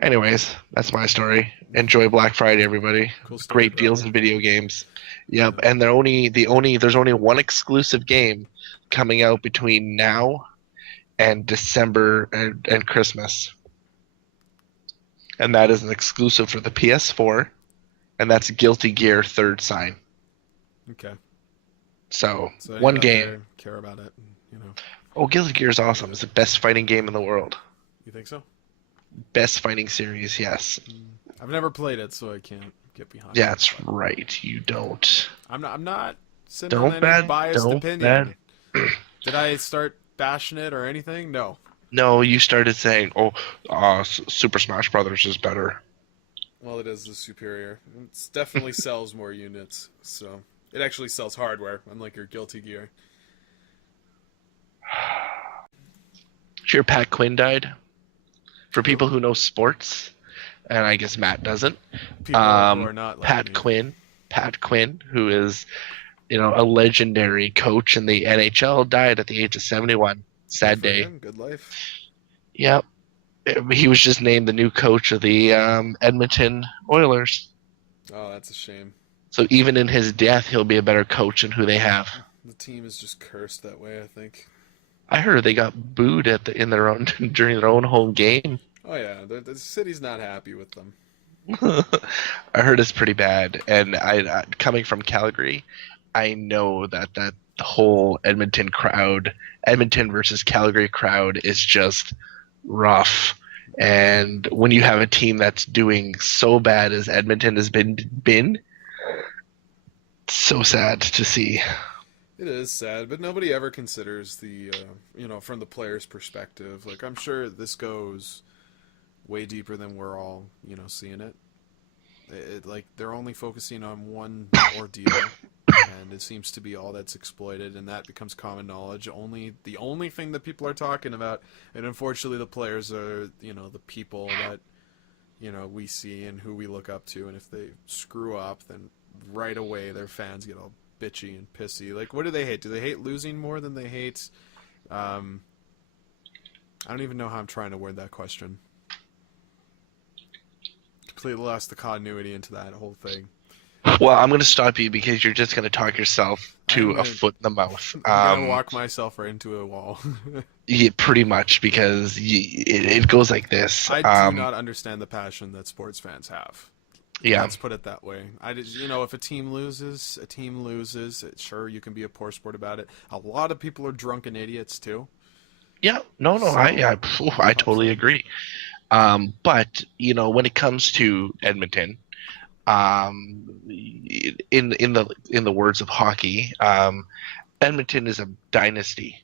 anyways, that's my story. Enjoy Black Friday, everybody. Cool story, Great deals brother. in video games. Yep, and there's only one exclusive game coming out between now and December and Christmas. And that is an exclusive for the PS4, and that's Guilty Gear Third Sign. Okay. So So one anybody out game. there care about it, Oh, Guilty Gear is awesome. It's the best fighting game in the world. You think so? Best fighting series, yes. I've never played it, so I can't get behind it. That's right. You don't. I'm not sitting on any biased opinion. Did I start bashing it or anything? No. No, you started saying, Super Smash Brothers is better. Well, it is the superior. It definitely sells more units, so it actually sells hardware, unlike your Guilty Gear. Sure, Pat Quinn died. For people who know sports, and I guess Matt doesn't. People who are not like Pat Quinn, who is, a legendary coach in the NHL, died at the age of 71. Sad Good for day. him. Good life. Yep. He was just named the new coach of the Edmonton Oilers. Oh, that's a shame. So even in his death, he'll be a better coach than who they have. The team is just cursed that way, I think. I heard they got booed during their own home game. Oh yeah, the city's not happy with them. I heard it's pretty bad, and I coming from Calgary, I know that the whole Edmonton versus Calgary crowd is just rough. And when you have a team that's doing so bad as Edmonton has been, so sad to see. It is sad, but nobody ever considers the, from the player's perspective. Like, I'm sure this goes way deeper than we're all, seeing it. Like, they're only focusing on one ordeal, and it seems to be all that's exploited, and that becomes common knowledge. The only thing that people are talking about, and unfortunately the players are, the people that, we see and who we look up to, and if they screw up, then right away their fans get all bitchy and pissy. Like, what do they hate? Do they hate losing more than they hate? I don't even know how I'm trying to word that question. Completely lost the continuity into that whole thing. Well, I'm going to stop you because you're just going to talk yourself to a foot in the mouth. I'm going to walk myself right into a wall. Yeah, pretty much, because it goes like this. I do not understand the passion that sports fans have. Yeah. Let's put it that way. If a team loses. Sure, you can be a poor sport about it. A lot of people are drunken idiots too. Yeah, no, I totally agree. But when it comes to Edmonton, in the words of hockey, Edmonton is a dynasty,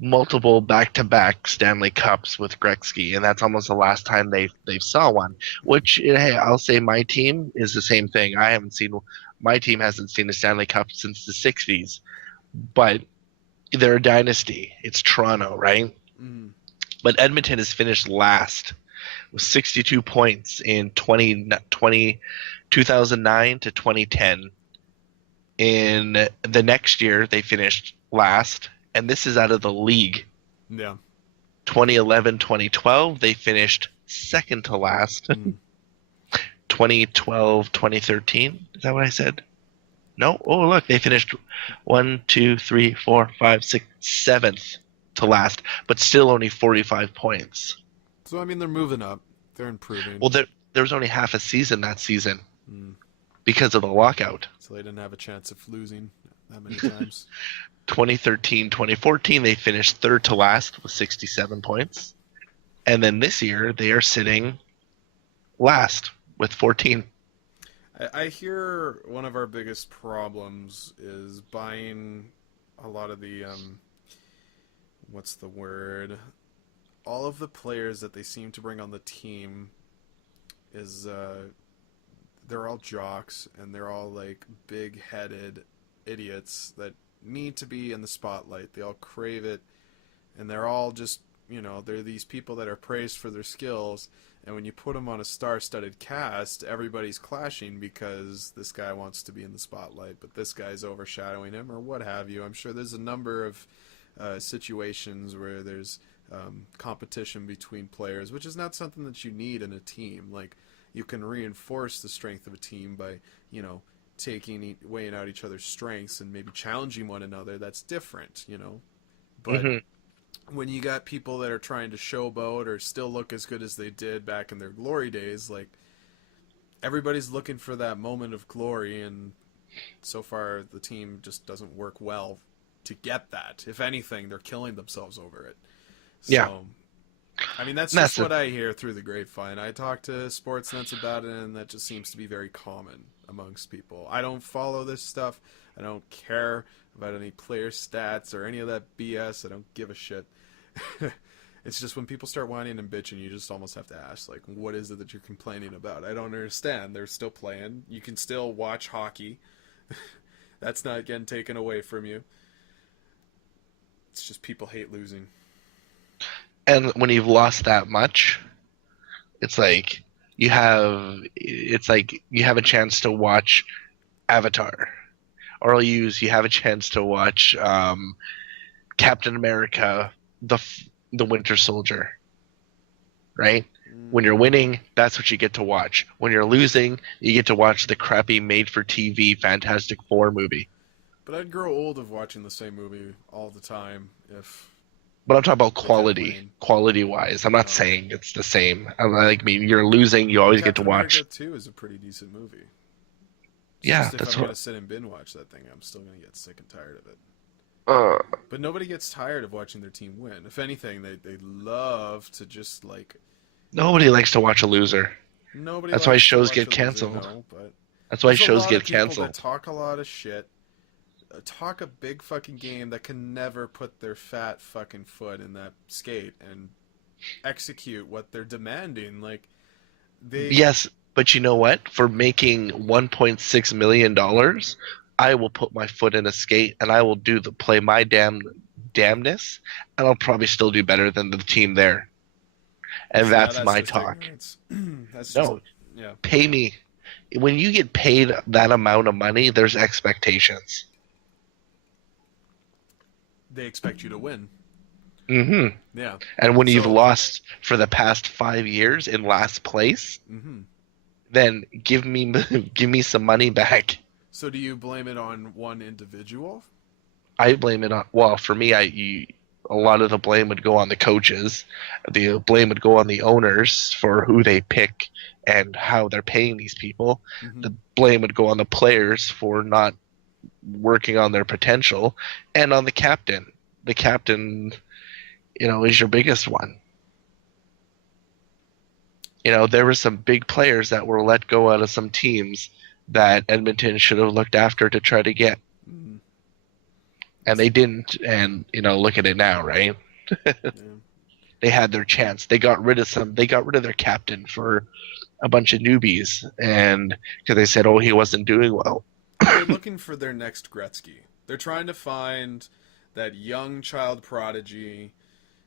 multiple back-to-back Stanley Cups with Gretzky, and that's almost the last time they've saw one. Which, hey, I'll say my team is the same thing. My team hasn't seen a Stanley Cup since the '60s, but they're a dynasty. It's Toronto, right? Mm. But Edmonton has finished last with 62 points in 2009 to 2010. In the next year, they finished last, and this is out of the league. Yeah. 2011, 2012, they finished second to last. 2012, 2013, is that what I said? No? Oh, look, they finished 1, 2, 3, 4, 5, 6, 7th to last, but still only 45 points. So, they're moving up. They're improving. Well, there was only half a season that season because of the lockout. So they didn't have a chance of losing that many times. 2013, 2014, they finished third to last with 67 points. And then this year, they are sitting last with 14. I hear one of our biggest problems is buying a lot of the what's the word? All of the players that they seem to bring on the team is they're all jocks and they're all like big-headed idiots that need to be in the spotlight. They all crave it, and they're all just, they're these people that are praised for their skills, and when you put them on a star-studded cast, everybody's clashing because this guy wants to be in the spotlight, but this guy's overshadowing him, or what have you. I'm sure there's a number of situations where there's competition between players, which is not something that you need in a team. Like, you can reinforce the strength of a team by, weighing out each other's strengths and maybe challenging one another. That's different, But when you got people that are trying to showboat or still look as good as they did back in their glory days, like, everybody's looking for that moment of glory, and so far the team just doesn't work well to get that. If anything, they're killing themselves over it. So, yeah. I mean, that's just what I hear through the grapevine. I talk to sports nuts about it, and that just seems to be very common amongst people. I don't follow this stuff. I don't care about any player stats or any of that BS. I don't give a shit. It's just when people start whining and bitching, you just almost have to ask, like, what is it that you're complaining about? I don't understand. They're still playing. You can still watch hockey. That's not getting taken away from you. It's just people hate losing. And when you've lost that much, it's like you have a chance to watch Avatar, or you have a chance to watch Captain America, the Winter Soldier, right? When you're winning, that's what you get to watch. When you're losing, you get to watch the crappy made-for-TV Fantastic Four movie. But I'd grow old of watching the same movie all the time if... But I'm talking about quality-wise. I'm not saying it's the same. You're losing, you always get to watch. Captain America 2 is a pretty decent movie. Yeah, that's I'm going to sit and binge watch that thing, I'm still going to get sick and tired of it. But nobody gets tired of watching their team win. If anything, they love to just, like... Nobody likes to watch a loser. That's why shows get canceled. That's why shows get canceled. Talk a lot of shit. Talk a big fucking game that can never put their fat fucking foot in that skate and execute what they're demanding. Like, Yes, but you know what? For making $1.6 million, I will put my foot in a skate and I will play my damnness, and I'll probably still do better than the team there. And that's my talk. Pay me. When you get paid that amount of money, there's expectations. They expect you to win. Mm-hmm. Yeah. And when you've lost for the past 5 years in last place, then give me some money back. So do you blame it on one individual? I blame it on, for me, a lot of the blame would go on the coaches. The blame would go on the owners for who they pick and how they're paying these people. The blame would go on the players for not working on their potential, and on the captain. The captain, is your biggest one. There were some big players that were let go out of some teams that Edmonton should have looked after to try to get. And they didn't, and look at it now, right? They had their chance. They got rid of their captain for a bunch of newbies, and because they said, he wasn't doing well. They're looking for their next Gretzky. They're trying to find that young child prodigy,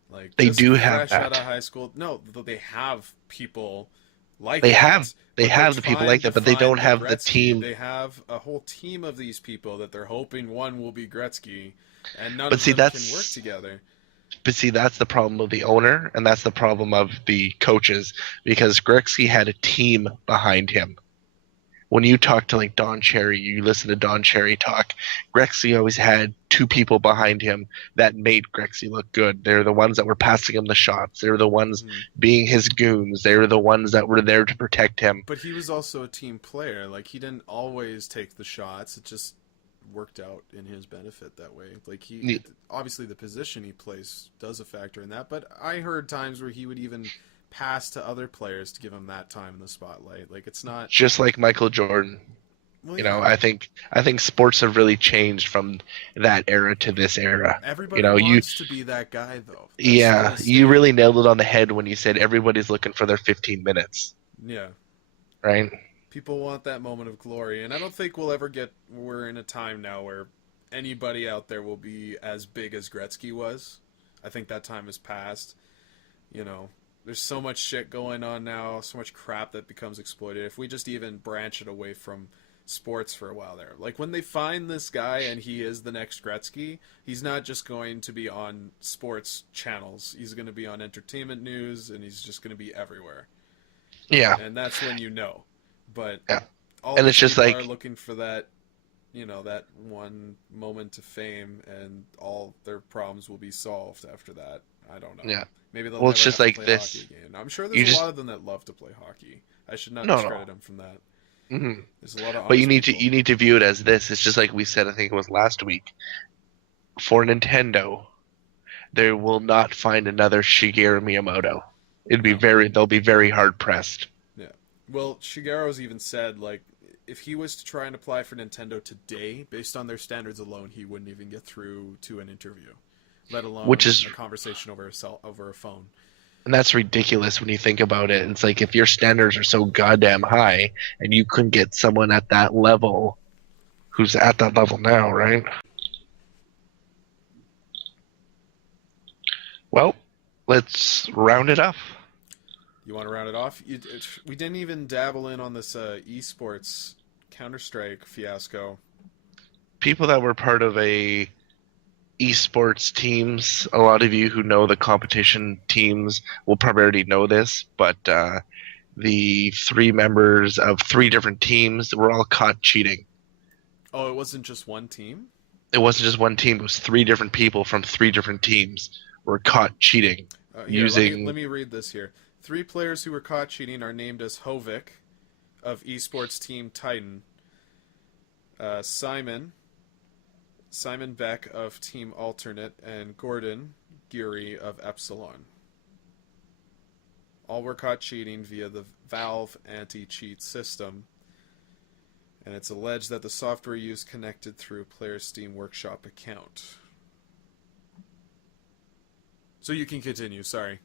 like they just do fresh have that. out of high school. No, they have people like they that. have the people like that, but they don't have the team. They have a whole team of these people that they're hoping one will be Gretzky, and none of them can work together. But see, that's the problem of the owner, and that's the problem of the coaches, because Gretzky had a team behind him. When you talk to like Don Cherry, you listen to Don Cherry talk, Gretzky always had two people behind him that made Gretzky look good. They're the ones that were passing him the shots. They're the ones being his goons. They were the ones that were there to protect him. But he was also a team player. Like, he didn't always take the shots. It just worked out in his benefit that way. Like, obviously the position he plays does a factor in that. But I heard times where he would even pass to other players to give them that time in the spotlight. Like, it's not. Just like Michael Jordan. Well, You know, I think sports have really changed from that era to this era. Everybody You know, wants to be that guy, though. That's yeah, the you mistake. really nailed it on the head when you said everybody's looking for their 15 minutes, Yeah. right? People want that moment of glory, and I don't think we're in a time now where anybody out there will be as big as Gretzky was. I think that time has passed. You know, there's so much shit going on now, so much crap that becomes exploited. If we just even branch it away from sports for a while there. Like, when they find this guy and he is the next Gretzky, he's not just going to be on sports channels. He's going to be on entertainment news, and he's just going to be everywhere. Yeah. And that's when you know. But Yeah. all And these it's just people like- are looking for that, you know, that one moment of fame, and all their problems will be solved after that. I don't know. Yeah. Maybe they'll Well, never it's just have like to play this. hockey again. I'm sure You there's a just- lot of them that love to play hockey. I should not No, discredit them from that. Mhm. There's a lot of But you honest need people. to view it as this. It's just like we said. I think it was last week. For Nintendo, they will not find another Shigeru Miyamoto. They'll be very hard pressed. Well, Shigeru's even said, like, if he was to try and apply for Nintendo today, based on their standards alone, he wouldn't even get through to an interview, let alone Which is- a conversation over a phone. And that's ridiculous when you think about it. It's like if your standards are so goddamn high and you couldn't get someone at that level who's at that level now, right? Well, let's round it up. You want to round it off? We didn't even dabble in on this esports Counter-Strike fiasco. People that were part of a esports teams, a lot of you who know the competition teams will probably already know this, but the 3 members of 3 different teams were all caught cheating. Oh, it wasn't just one team? It wasn't just one team, it was 3 different people from 3 different teams were caught cheating. Here, Using- let me read this here. 3 players who were caught cheating are named as Hovik of esports team Titan, Simon Beck of Team Alternate, and Gordon Geary of Epsilon. All were caught cheating via the Valve anti-cheat system, and it's alleged that the software used connected through a player's Steam Workshop account. So you can continue, sorry.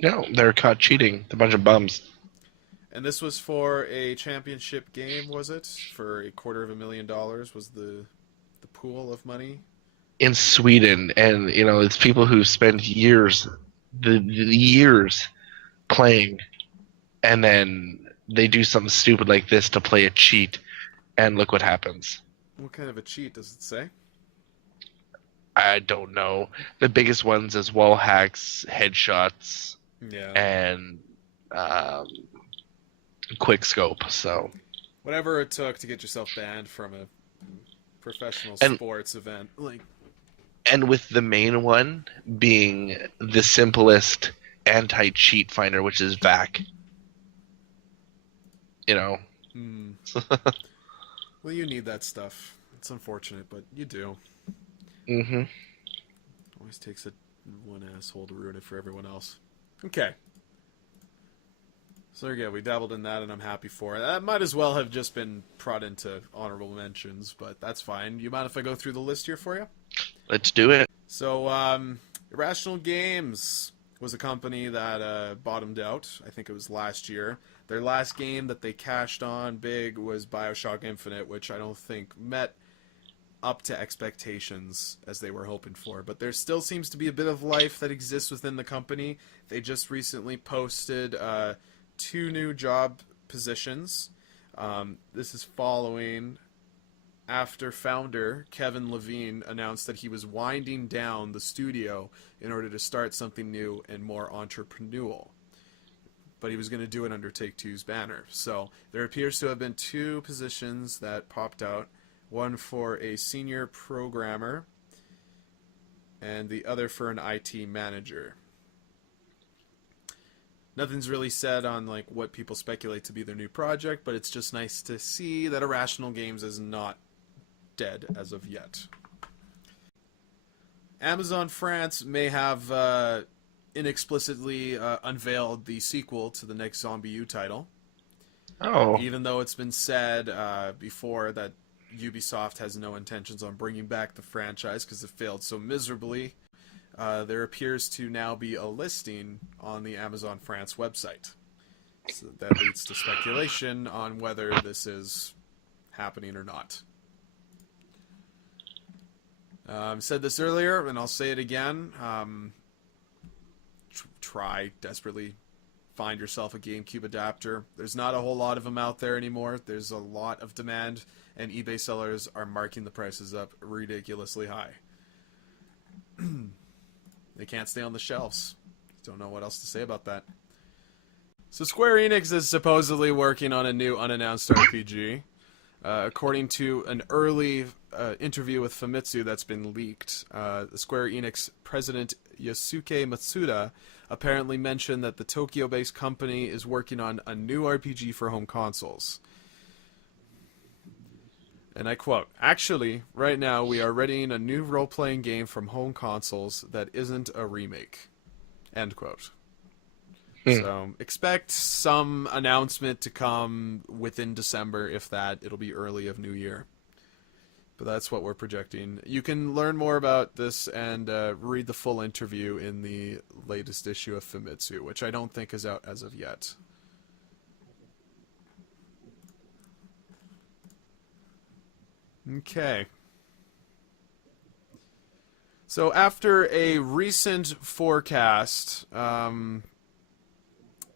No, they're caught cheating. They're a bunch of bums. And this was for a championship game, was it? For $250,000 was the pool of money? In Sweden, and you know, it's people who spend years, the years playing, and then they do something stupid like this to play a cheat, and look what happens. What kind of a cheat does it say? I don't know. The biggest ones is wall hacks, headshots, Yeah. and quick scope. So Whatever it took to get yourself banned from a professional And- sports event. Like, and with the main one being the simplest anti-cheat finder, which is VAC. You know. well, you need that stuff. It's unfortunate, but you do. Mm-hmm. Always takes one asshole to ruin it for everyone else. Okay. So there you go. We dabbled in that, and I'm happy for it. That might as well have just been brought into honorable mentions, but that's fine. You mind if I go through the list here for you? Let's do it. So, Irrational Games was a company that bottomed out. I think it was last year. Their last game that they cashed on big was BioShock Infinite, which I don't think met up to expectations as they were hoping for. But there still seems to be a bit of life that exists within the company. They just recently posted 2 new job positions. This is following after founder Kevin Levine announced that he was winding down the studio in order to start something new and more entrepreneurial. But he was going to do it under Take-Two's banner. So there appears to have been 2 positions that popped out. One for a senior programmer and the other for an IT manager. Nothing's really said on like what people speculate to be their new project, but it's just nice to see that Irrational Games is not dead as of yet. Amazon France may have inexplicitly unveiled the sequel to the next Zombie U title. Oh. Even though it's been said before that Ubisoft has no intentions on bringing back the franchise because it failed so miserably, there appears to now be a listing on the Amazon France website. So that leads to speculation on whether this is happening or not. Said this earlier, and I'll say it again. Try desperately find yourself a GameCube adapter. There's not a whole lot of them out there anymore. There's a lot of demand, and eBay sellers are marking the prices up ridiculously high. They can't stay on the shelves. Don't know what else to say about that. So Square Enix is supposedly working on a new unannounced RPG. According to an early interview with Famitsu that's been leaked, the Square Enix president Yosuke Matsuda apparently mentioned that the Tokyo-based company is working on a new RPG for home consoles. And I quote, "Actually, right now we are readying a new role-playing game from home consoles that isn't a remake." End quote. So expect some announcement to come within December, if that. It'll be early of New Year. But that's what we're projecting. You can learn more about this and read the full interview in the latest issue of Famitsu, which I don't think is out as of yet. Okay. So after a recent forecast,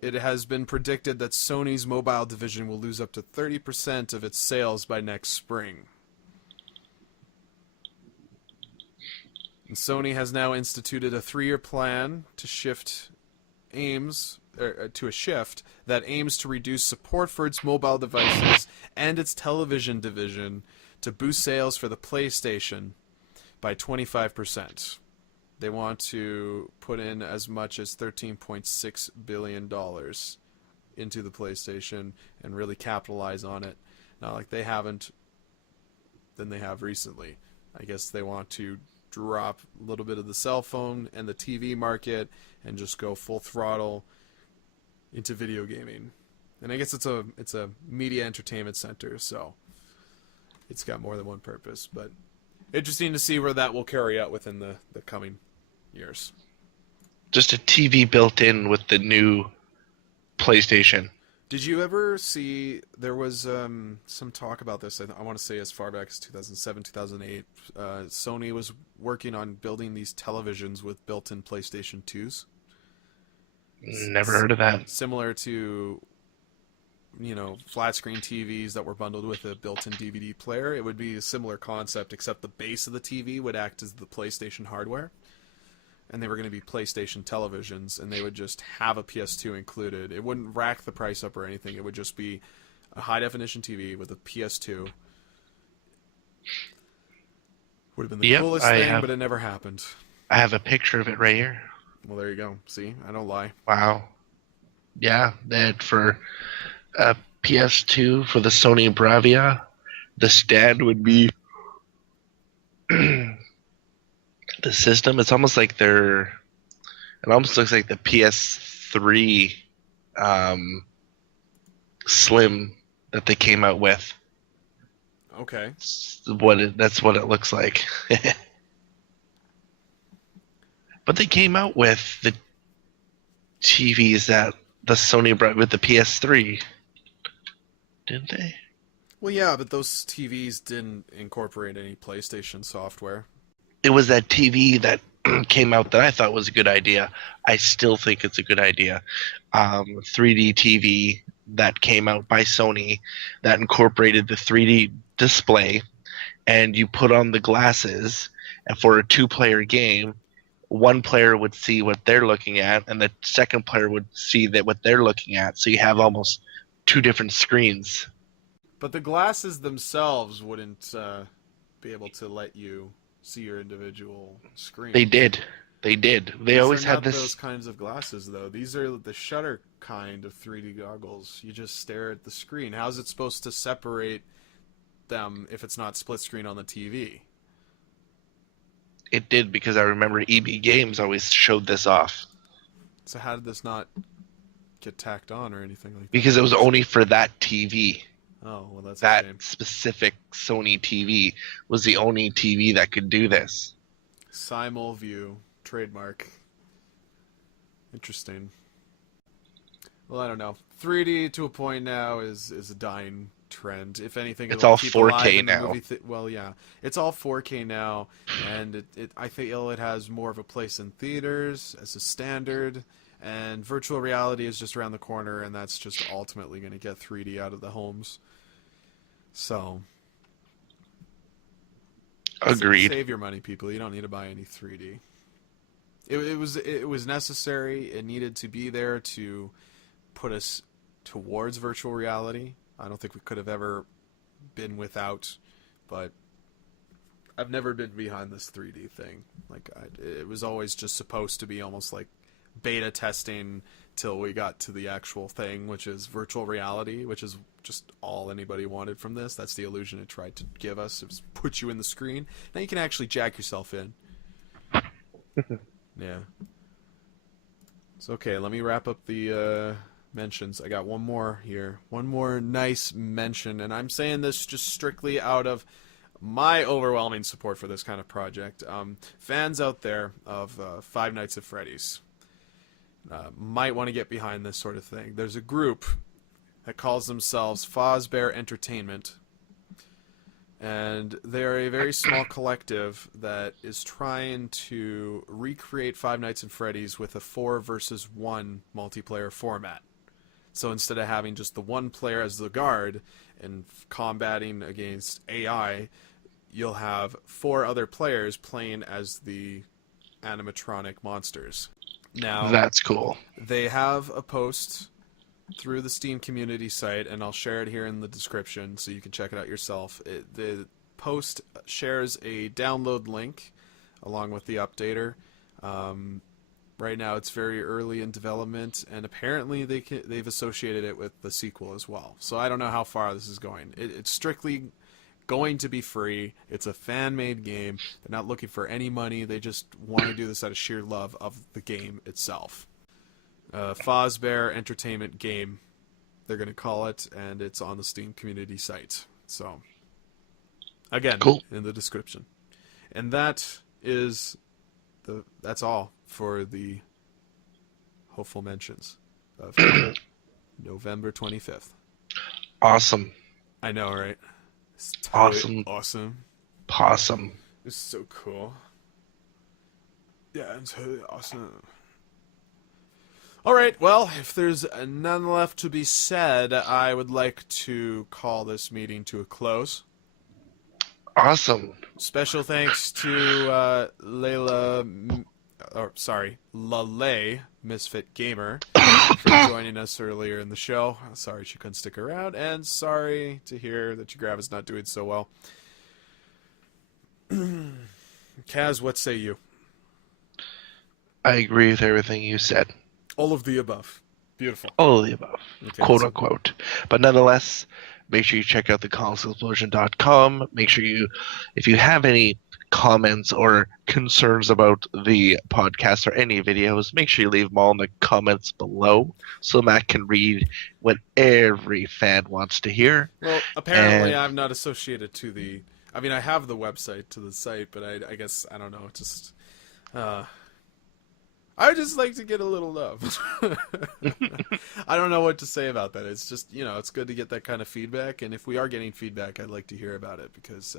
it has been predicted that Sony's mobile division will lose up to 30% of its sales by next spring. And Sony has now instituted a 3-year plan to shift that aims to reduce support for its mobile devices and its television division to boost sales for the PlayStation by 25%. They want to put in as much as $13.6 billion into the PlayStation and really capitalize on it. Not like they haven't than they have recently. I guess they want to drop a little bit of the cell phone and the TV market and just go full throttle into video gaming. And I guess it's a media entertainment center, so it's got more than one purpose. But interesting to see where that will carry out within the coming years. Just a TV built in with the new PlayStation. Did you ever see, there was some talk about this, I want to say as far back as 2007, 2008. Sony was working on building these televisions with built-in PlayStation 2s. Never heard of that. Similar to, flat screen TVs that were bundled with a built-in DVD player. It would be a similar concept, except the base of the TV would act as the PlayStation hardware. And they were going to be PlayStation televisions, and they would just have a PS2 included. It wouldn't rack the price up or anything. It would just be a high-definition TV with a PS2. Would have been the coolest thing, but it never happened. I have a picture of it right here. Well, there you go. See? I don't lie. Wow. Yeah, that for a PS2 for the Sony Bravia, the stand would be... the system, it's almost like it almost looks like the PS3 Slim that they came out with. Okay. That's what it looks like. But they came out with the TVs that the Sony brought with the PS3, didn't they? Well, yeah, but those TVs didn't incorporate any PlayStation software. It was that TV that came out that I thought was a good idea. I still think it's a good idea. 3D TV that came out by Sony that incorporated the 3D display, and you put on the glasses, and for a 2-player game, one player would see what they're looking at, and the second player would see what they're looking at. So you have almost 2 different screens. But the glasses themselves wouldn't be able to let you see your individual screen. They did. They always had this. Those kinds of glasses, though. These are the shutter kind of 3D goggles. You just stare at the screen. How's it supposed to separate them if it's not split screen on the TV? It did, because I remember EB Games always showed this off. So how did this not get tacked on or anything like that? Because it was only for that TV. Oh, well, that's a That shame. specific Sony TV was the only TV that could do this. Simulview trademark. Interesting. Well, I don't know. 3D to a point now is a dying trend. If anything, It's it'll all keep 4K alive in the now. movie well, yeah, it's all 4K now, and I feel it has more of a place in theaters as a standard. And virtual reality is just around the corner, and that's just ultimately going to get 3D out of the homes. So, Agreed. Save your money, people. You don't need to buy any 3D. It was necessary. It needed to be there to put us towards virtual reality. I don't think we could have ever been without, but I've never been behind this 3D thing. Like it was always just supposed to be almost like beta testing till we got to the actual thing, which is virtual reality, which is just all anybody wanted from this. That's the illusion it tried to give us. It was put you in the screen. Now you can actually jack yourself in. Yeah. It's okay. Let me wrap up the mentions. I got one more here. One more nice mention, and I'm saying this just strictly out of my overwhelming support for this kind of project. Fans out there of Five Nights at Freddy's might want to get behind this sort of thing. There's a group that calls themselves Fazbear Entertainment, and they're a very small collective that is trying to recreate Five Nights at Freddy's with a 4 versus 1 multiplayer format. So instead of having just the one player as the guard and combating against AI, you'll have 4 other players playing as the animatronic monsters. Now, That's cool. they have a post through the Steam community site, and I'll share it here in the description so you can check it out yourself. The post shares a download link along with the updater. Right now it's very early in development, and apparently they've associated it with the sequel as well. So I don't know how far this is going. It's strictly going to be free. It's a fan-made game. They're not looking for any money. They just want to do this out of sheer love of the game itself. Fazbear Entertainment Game, they're going to call it, and it's on the Steam community site. So, again, Cool. in the description. And that's all for the hopeful mentions of November 25th. Awesome. I know, right? It's totally Awesome. awesome. Possum. It's so cool. Yeah, it's totally awesome. Alright, well, if there's none left to be said, I would like to call this meeting to a close. Awesome. Special thanks to LaLay, Misfit Gamer, for joining us earlier in the show. Sorry she couldn't stick around, and sorry to hear that your grav is not doing so well. Kaz, what say you? I agree with everything you said. All of the above. Beautiful. All of the above. Okay, Quote so- unquote. But nonetheless, make sure you check out the consoleexplosion.com. Make sure if you have any comments or concerns about the podcast or any videos, make sure you leave them all in the comments below so Matt can read what every fan wants to hear. Well, apparently And- I'm not associated to the... I mean, I have the website to the site, but I guess, I don't know, just... I just like to get a little love. I don't know what to say about that. It's just, it's good to get that kind of feedback, and if we are getting feedback, I'd like to hear about it, because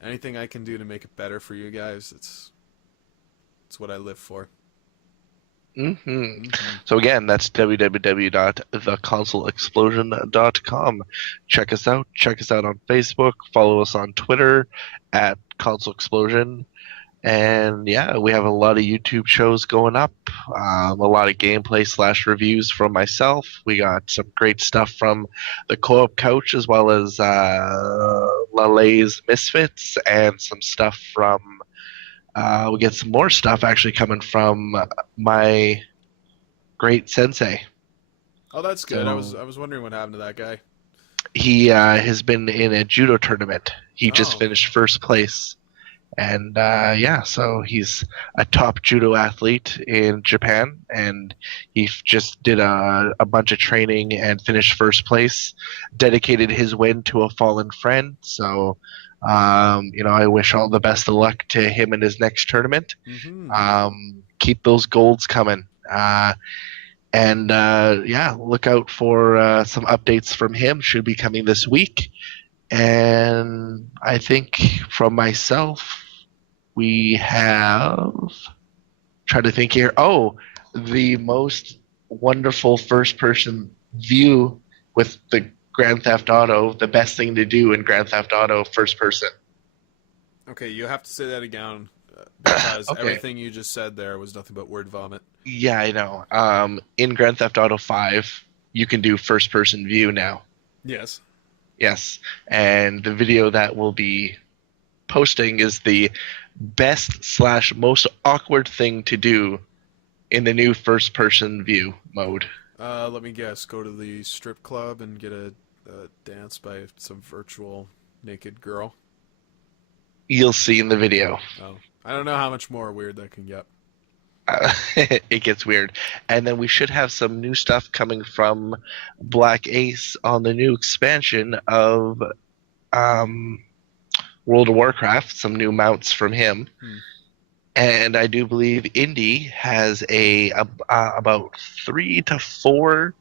anything I can do to make it better for you guys, it's what I live for. Mm-hmm. So again, that's www.theconsoleexplosion.com. Check us out. Check us out on Facebook. Follow us on Twitter at Console Explosion. And yeah, we have a lot of YouTube shows going up. A lot of gameplay / reviews from myself. We got some great stuff from the Co-op Couch, as well as LaLay's Misfits, and some stuff from. We get some more stuff actually coming from my great sensei. Oh, that's good. So- I was wondering what happened to that guy. He has been in a judo tournament. He just Oh. finished first place And yeah, so he's a top judo athlete in Japan, and just did a bunch of training and finished first place. Dedicated his win to a fallen friend. So, I wish all the best of luck to him in his next tournament. Keep those golds coming. And yeah, look out for some updates from him. Should be coming this week. And I think from myself, we have. Try to think here. Oh, the most wonderful first-person view with the Grand Theft Auto. The best thing to do in Grand Theft Auto, first person. Okay, you have to say that again because Okay. everything you just said there was nothing but word vomit. Yeah, I know. In Grand Theft Auto 5, you can do first-person view now. Yes. Yes, and the video that we'll be posting is the best/most awkward thing to do in the new first-person view mode. Let me guess. Go to the strip club and get a dance by some virtual naked girl. You'll see in the video. Oh, I don't know how much more weird that can get. It gets weird. And then we should have some new stuff coming from Black Ace on the new expansion of World of Warcraft, some new mounts from him. And I do believe Indy has about 3 to 4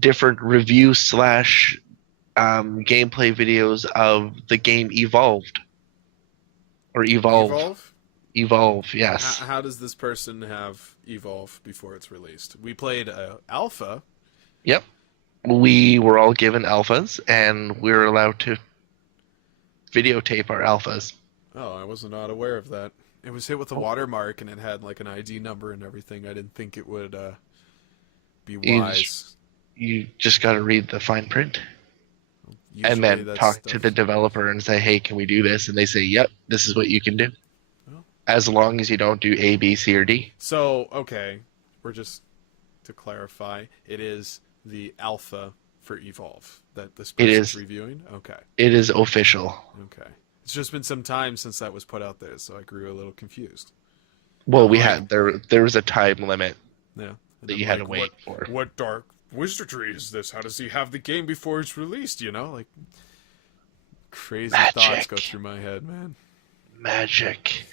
different review / gameplay videos of the game Evolved. Or Evolve? Evolve, yes. How does this person have Evolve before it's released? We played Alpha. Yep. We were all given alphas, and we were allowed to videotape our alphas. Oh, I was not aware of that. It was hit with a watermark, and it had like an ID number and everything. I didn't think it would be wise. You just got to read the fine print. Usually And then that talk stuff- to the developer and say, hey, can we do this? And they say, yep, this is what you can do. Oh. As long as you don't do A, B, C, or D. So, okay, we're just to clarify, it is the alpha for Evolve that this It person's is. reviewing? Okay. It is official. Okay. It's just been some time since that was put out there, so I grew a little confused. Well, we Right. had there was a time limit Yeah. And that I'm you had to like, wait for. What dark wizardry is this? How does he have the game before it's released, you know? Like, crazy thoughts Magic. go through my head, man. Magic.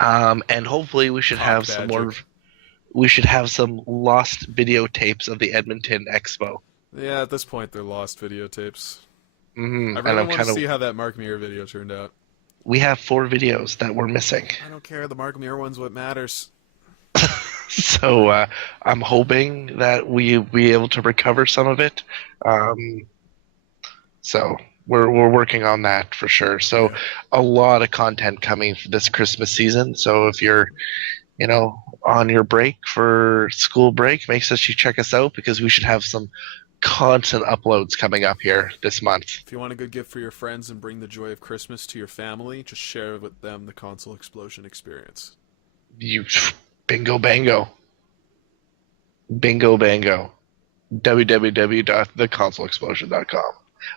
And hopefully we should Cock have some more. magic. We should have some lost videotapes of the Edmonton Expo. Yeah, at this point, they're lost videotapes. Mm-hmm. I And really I'm want kind to of. see how that Mark Muir video turned out. We have 4 videos that we're missing. I don't care. The Mark Muir one's what matters. So I'm hoping that we'll be able to recover some of it. So we're working on that for sure. So Yeah. a lot of content coming for this Christmas season. So if you're, on your break for school break, make sure you check us out because we should have some constant uploads coming up here this month. If you want a good gift for your friends and bring the joy of Christmas to your family, just share with them the console Xplosion experience. You bingo bango. Bingo bango. www.theconsoleexplosion.com.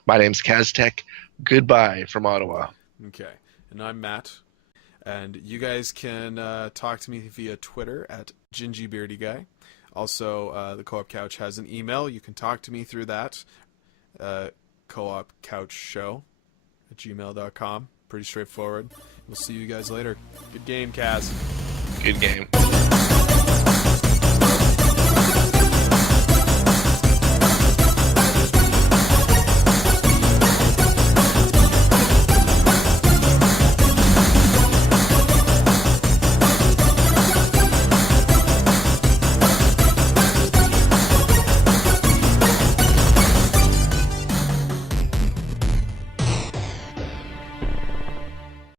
My name's Kaztech. Goodbye from Ottawa. Okay. And I'm Matt. And you guys can talk to me via Twitter at GingyBeardyGuy. Also, the Co-op Couch has an email. You can talk to me through that. coopcouchshow@gmail.com. Pretty straightforward. We'll see you guys later. Good game, Kaz. Good game.